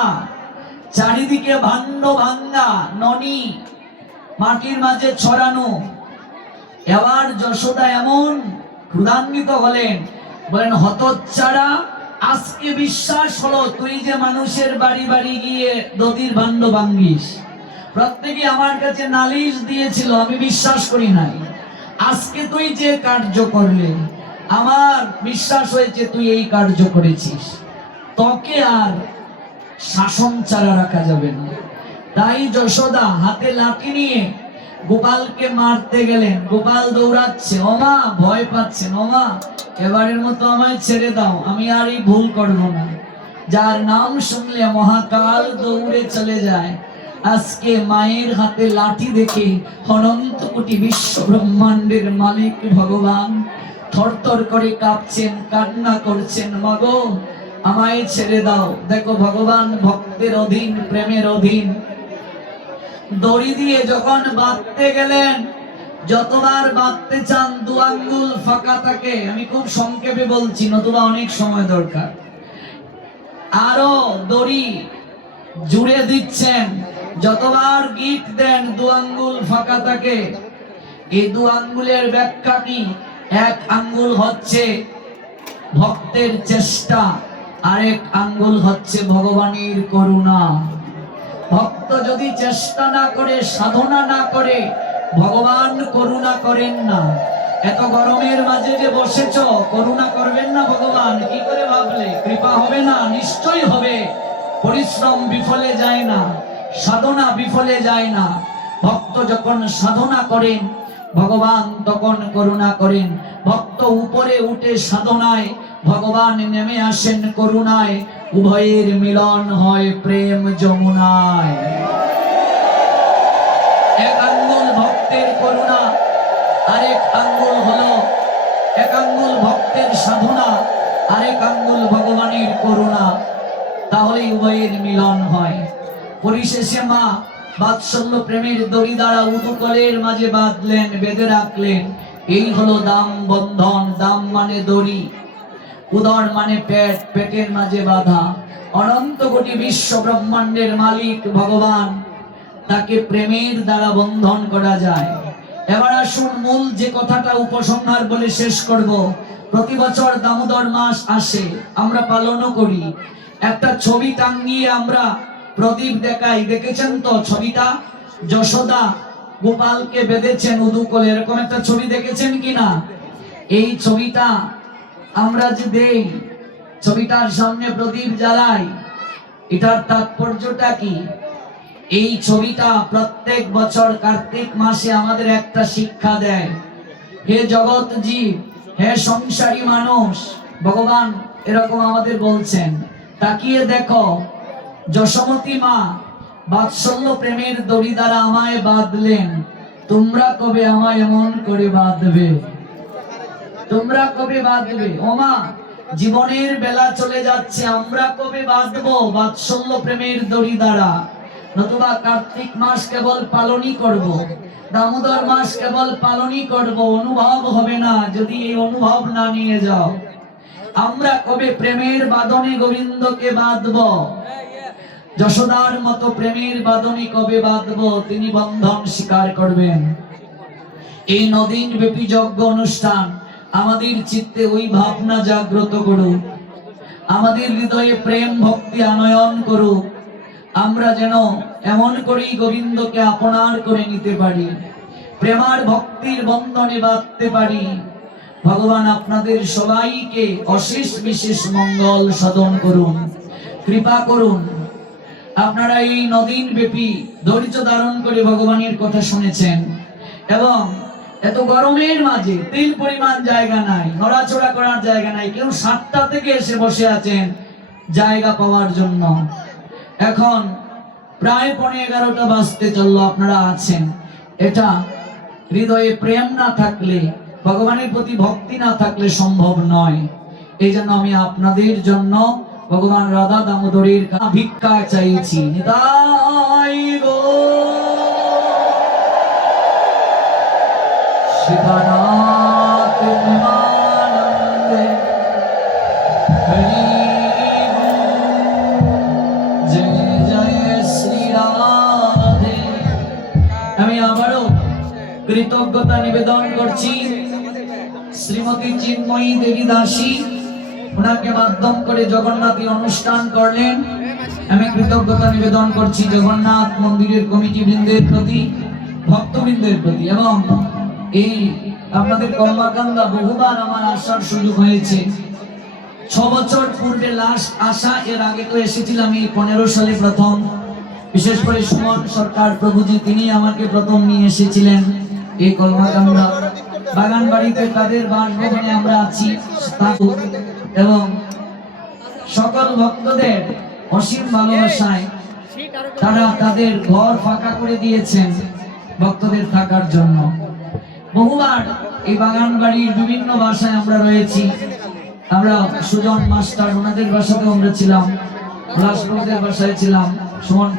চারিদিকে ভাণ্ড ভাঙ্গা, ননি মাটির মাঝে ছড়ানো। এবার যশোদা এমন ক্রোধান্বিত হলেন, বলেন, হতচ্ছাড়া, আজকে বিশ্বাস হলো তুই যে মানুষের বাড়ি বাড়ি গিয়ে দধির ভাণ্ড ভাঙ্গিস। প্রত্যেকে আমার কাছে নালিশ দিয়েছিল, আমি বিশ্বাস করি নাই। আজকে তুই যে কার্য করলে আমার বিশ্বাস হয়েছে তুই এই কার্য করেছিস, তোকে আর শাসন ছাড়া রাখা যাবে না। তাই যশোদা হাতে লাঠি নিয়ে গোপালকে মারতে গেলেন। গোপাল দৌড়াচ্ছে, ওমা ভয় পাচ্ছেন, ওমা এবারের মতো আমায় ছেড়ে দাও, আমি আর এই ভুল করব না। যার নাম শুনলে মহাকাল দৌড়ে চলে যায়, আজকে মায়ের হাতে লাঠি দেখে অনন্ত কোটি বিশ্ব ব্রহ্মাণ্ডের মালিক ভগবান থরথর করে কাঁপছেন, কান্না করছেন, মাগো আমায় ছেড়ে দাও। দেখো ভগবান ভক্তের অধীন, প্রেমের অধীন। দড়ি দিয়ে যখন বাঁধতে গেলেন, যতবার বাঁধতে চান দু আঙ্গুল ফাঁকা থাকে। আমি খুব সংক্ষেপে বলছি, নতুবা অনেক সময় দরকার। আরো দড়ি জুড়ে দিচ্ছেন, যতবার গিট দেন দু আঙ্গুল ফাঁকা থাকে। এই দু আঙ্গুলের ব্যাখ্যা কি? এক আঙ্গুল হচ্ছে ভক্তের চেষ্টা, আরেক আঙ্গুল হচ্ছে ভগবানের করুণা। ভক্ত যদি চেষ্টা না করে, সাধনা না করে, ভগবান করুণা করেন না। এত গরমের মাঝে যে বসেছ, করুণা করবেন না ভগবান? কি করে ভাবলে? কৃপা হবে না? নিশ্চয়ই হবে। পরিশ্রম বিফলে যায় না, সাধনা বিফলে যায় না। ভক্ত যখন সাধনা করেন, ভগবান তখন করুণা করেন। ভক্ত উপরে উঠে সাধনায়, ভগবান নেমে আসেন করুণায়। উভয়ের মিলন হয় প্রেম যমুনায়। এক আঙ্গুল ভক্তের করুণা, আরেক আঙ্গুল হলো, এক আঙ্গুল ভক্তের সাধনা, আরেক আঙ্গুল ভগবানের করুণা। তাহলে উভয়ের মিলন হয়। পরিশেষে মা বাৎসল্য প্রেমের দড়ি দ্বারা উদুকলের মাঝে বাঁধলেন, বেঁধে রাখলেন। এই হলো দাম বন্ধন। দাম মানে দড়ি, উদর মানে পেট, পেটের মাঝে বাঁধা। অনন্ত কোটি বিশ্ব ব্রহ্মাণ্ডের মালিক ভগবান, তাকে প্রেমের দ্বারা বন্ধন করা যায়। এবার আসুন মূল যে কথাটা উপসংহার বলে শেষ করব। প্রতি বছর দামোদর মাস আসে, আমরা পালনও করি। একটা ছবি টাঙিয়ে আমরা প্রদীপ দেখাই, দেখেছেন তো ছবিটা? যশোদা গোপালকে বেঁধেছেন উদুকলে, এরকম একটা ছবি দেখেছেন কিনা? এই ছবিটা আমরা যে দেই, ছবিটার সামনে প্রদীপ জ্বালাই, এটার তাৎপর্যটা কি? এই ছবিটা প্রত্যেক বছর কার্তিক মাসে আমাদের একটা শিক্ষা দেয়। হে জগৎ জীব, হে সংসারী মানুষ, ভগবান এরকম আমাদের বলছেন, তাকিয়ে দেখো, যশোমতী মা বাৎসল্য প্রেমের দড়ি দ্বারা আমায় বাঁধলেন, তোমরা কবে আমায় এমন করে বাঁধবে? তোমরা কবে বাঁধবে? ওমা জীবনের বেলা চলে যাচ্ছে, আমরা কবে বাঁধবো বাৎসল্য প্রেমের দড়ি দ্বারা? নতুবা কার্তিক মাস কেবল পালনই করব, দামোদর মাস কেবল পালনই করব, অনুভব হবে না যদি এই অনুভব না নিয়ে যাও। আমরা কবে প্রেমের বাঁধনে গোবিন্দকে বাঁধবো? যশোদার মতো প্রেমের বাঁধনে কবে বাঁধবো? তিনি বন্ধন স্বীকার করবেন। এই নদিন ব্যাপী যজ্ঞ অনুষ্ঠান আমাদের চিত্তে ওই ভাবনা জাগ্রত করুক, আমাদের হৃদয়ে প্রেম ভক্তি আনয়ন করুক। আমরা যেন এমন করেই গোবিন্দকে আপনার করে নিতে পারি, প্রেমার ভক্তির বন্ধনে বাঁধতে পারি। ভগবান আপনাদের সবাইকে অশেষ বিশেষ মঙ্গল সাধন করুন, কৃপা করুন। আপনারা এই নদিন ব্যাপী ধৈর্য ধারণ করে ভগবানের কথা শুনেছেন এবং এত গরমের মাঝে তিল পরিমাণ জায়গা নাই, নড়াচড়া করার জায়গা নাই, কেউ 7টা থেকে এসে বসে আছেন জায়গা পাওয়ার জন্য। এখন প্রায় 11:15 বাজতে চললো, আপনারা আছেন। এটা হৃদয়ে প্রেম না থাকলে, ভগবানের প্রতি ভক্তি না থাকলে সম্ভব নয়। এই জন্য আমি আপনাদের জন্য ভগবান রাধা দামোদরের ভিক্ষা চাইছি। নিতাই গো শিবনাথ প্রেমানন্দে হরি জয় জয় শ্রী রাধে। আমি আবারও কৃতজ্ঞতা নিবেদন করছি শ্রীমতী চিন্ময়ী দেবী দাসী, ওনাকে মাধ্যম করে জগন্নাথী অনুষ্ঠান করলেন। আমি কৃতজ্ঞতা নিবেদন করছি জগন্নাথ মন্দিরের কমিটি বৃন্দের প্রতি, ভক্তবৃন্দের প্রতি। এবং এই আপনাদের কর্মকাণ্ডা বহুবার আমার আসার সুযোগ হয়েছে। 6 বছর পূর্বে লাস্ট আসা, এর আগে তো এসেছিলাম এই 15 সালে প্রথম। বিশেষ করে সুমন সরকার প্রভুজি, তিনি আমাকে প্রথম নিয়ে এসেছিলেন এই কর্মকাণ্ডা বাগান বাড়িতে, তাদের বাসভবনে আমরা আছি। এবং সকল ভক্তদের অসীম ভালোবাসায় তারা তাদের ঘর ফাঁকা করে দিয়েছেন ভক্তদের থাকার জন্য। বহুবার এই বাগান বাড়ির বিভিন্ন বাসায় আমরা রয়েছি। আমরা সুজন মাস্টার, ওনাদের বাসাতেও আমরা ছিলাম, রাষ্ট্রপতির বাসায় ছিলাম, সুমন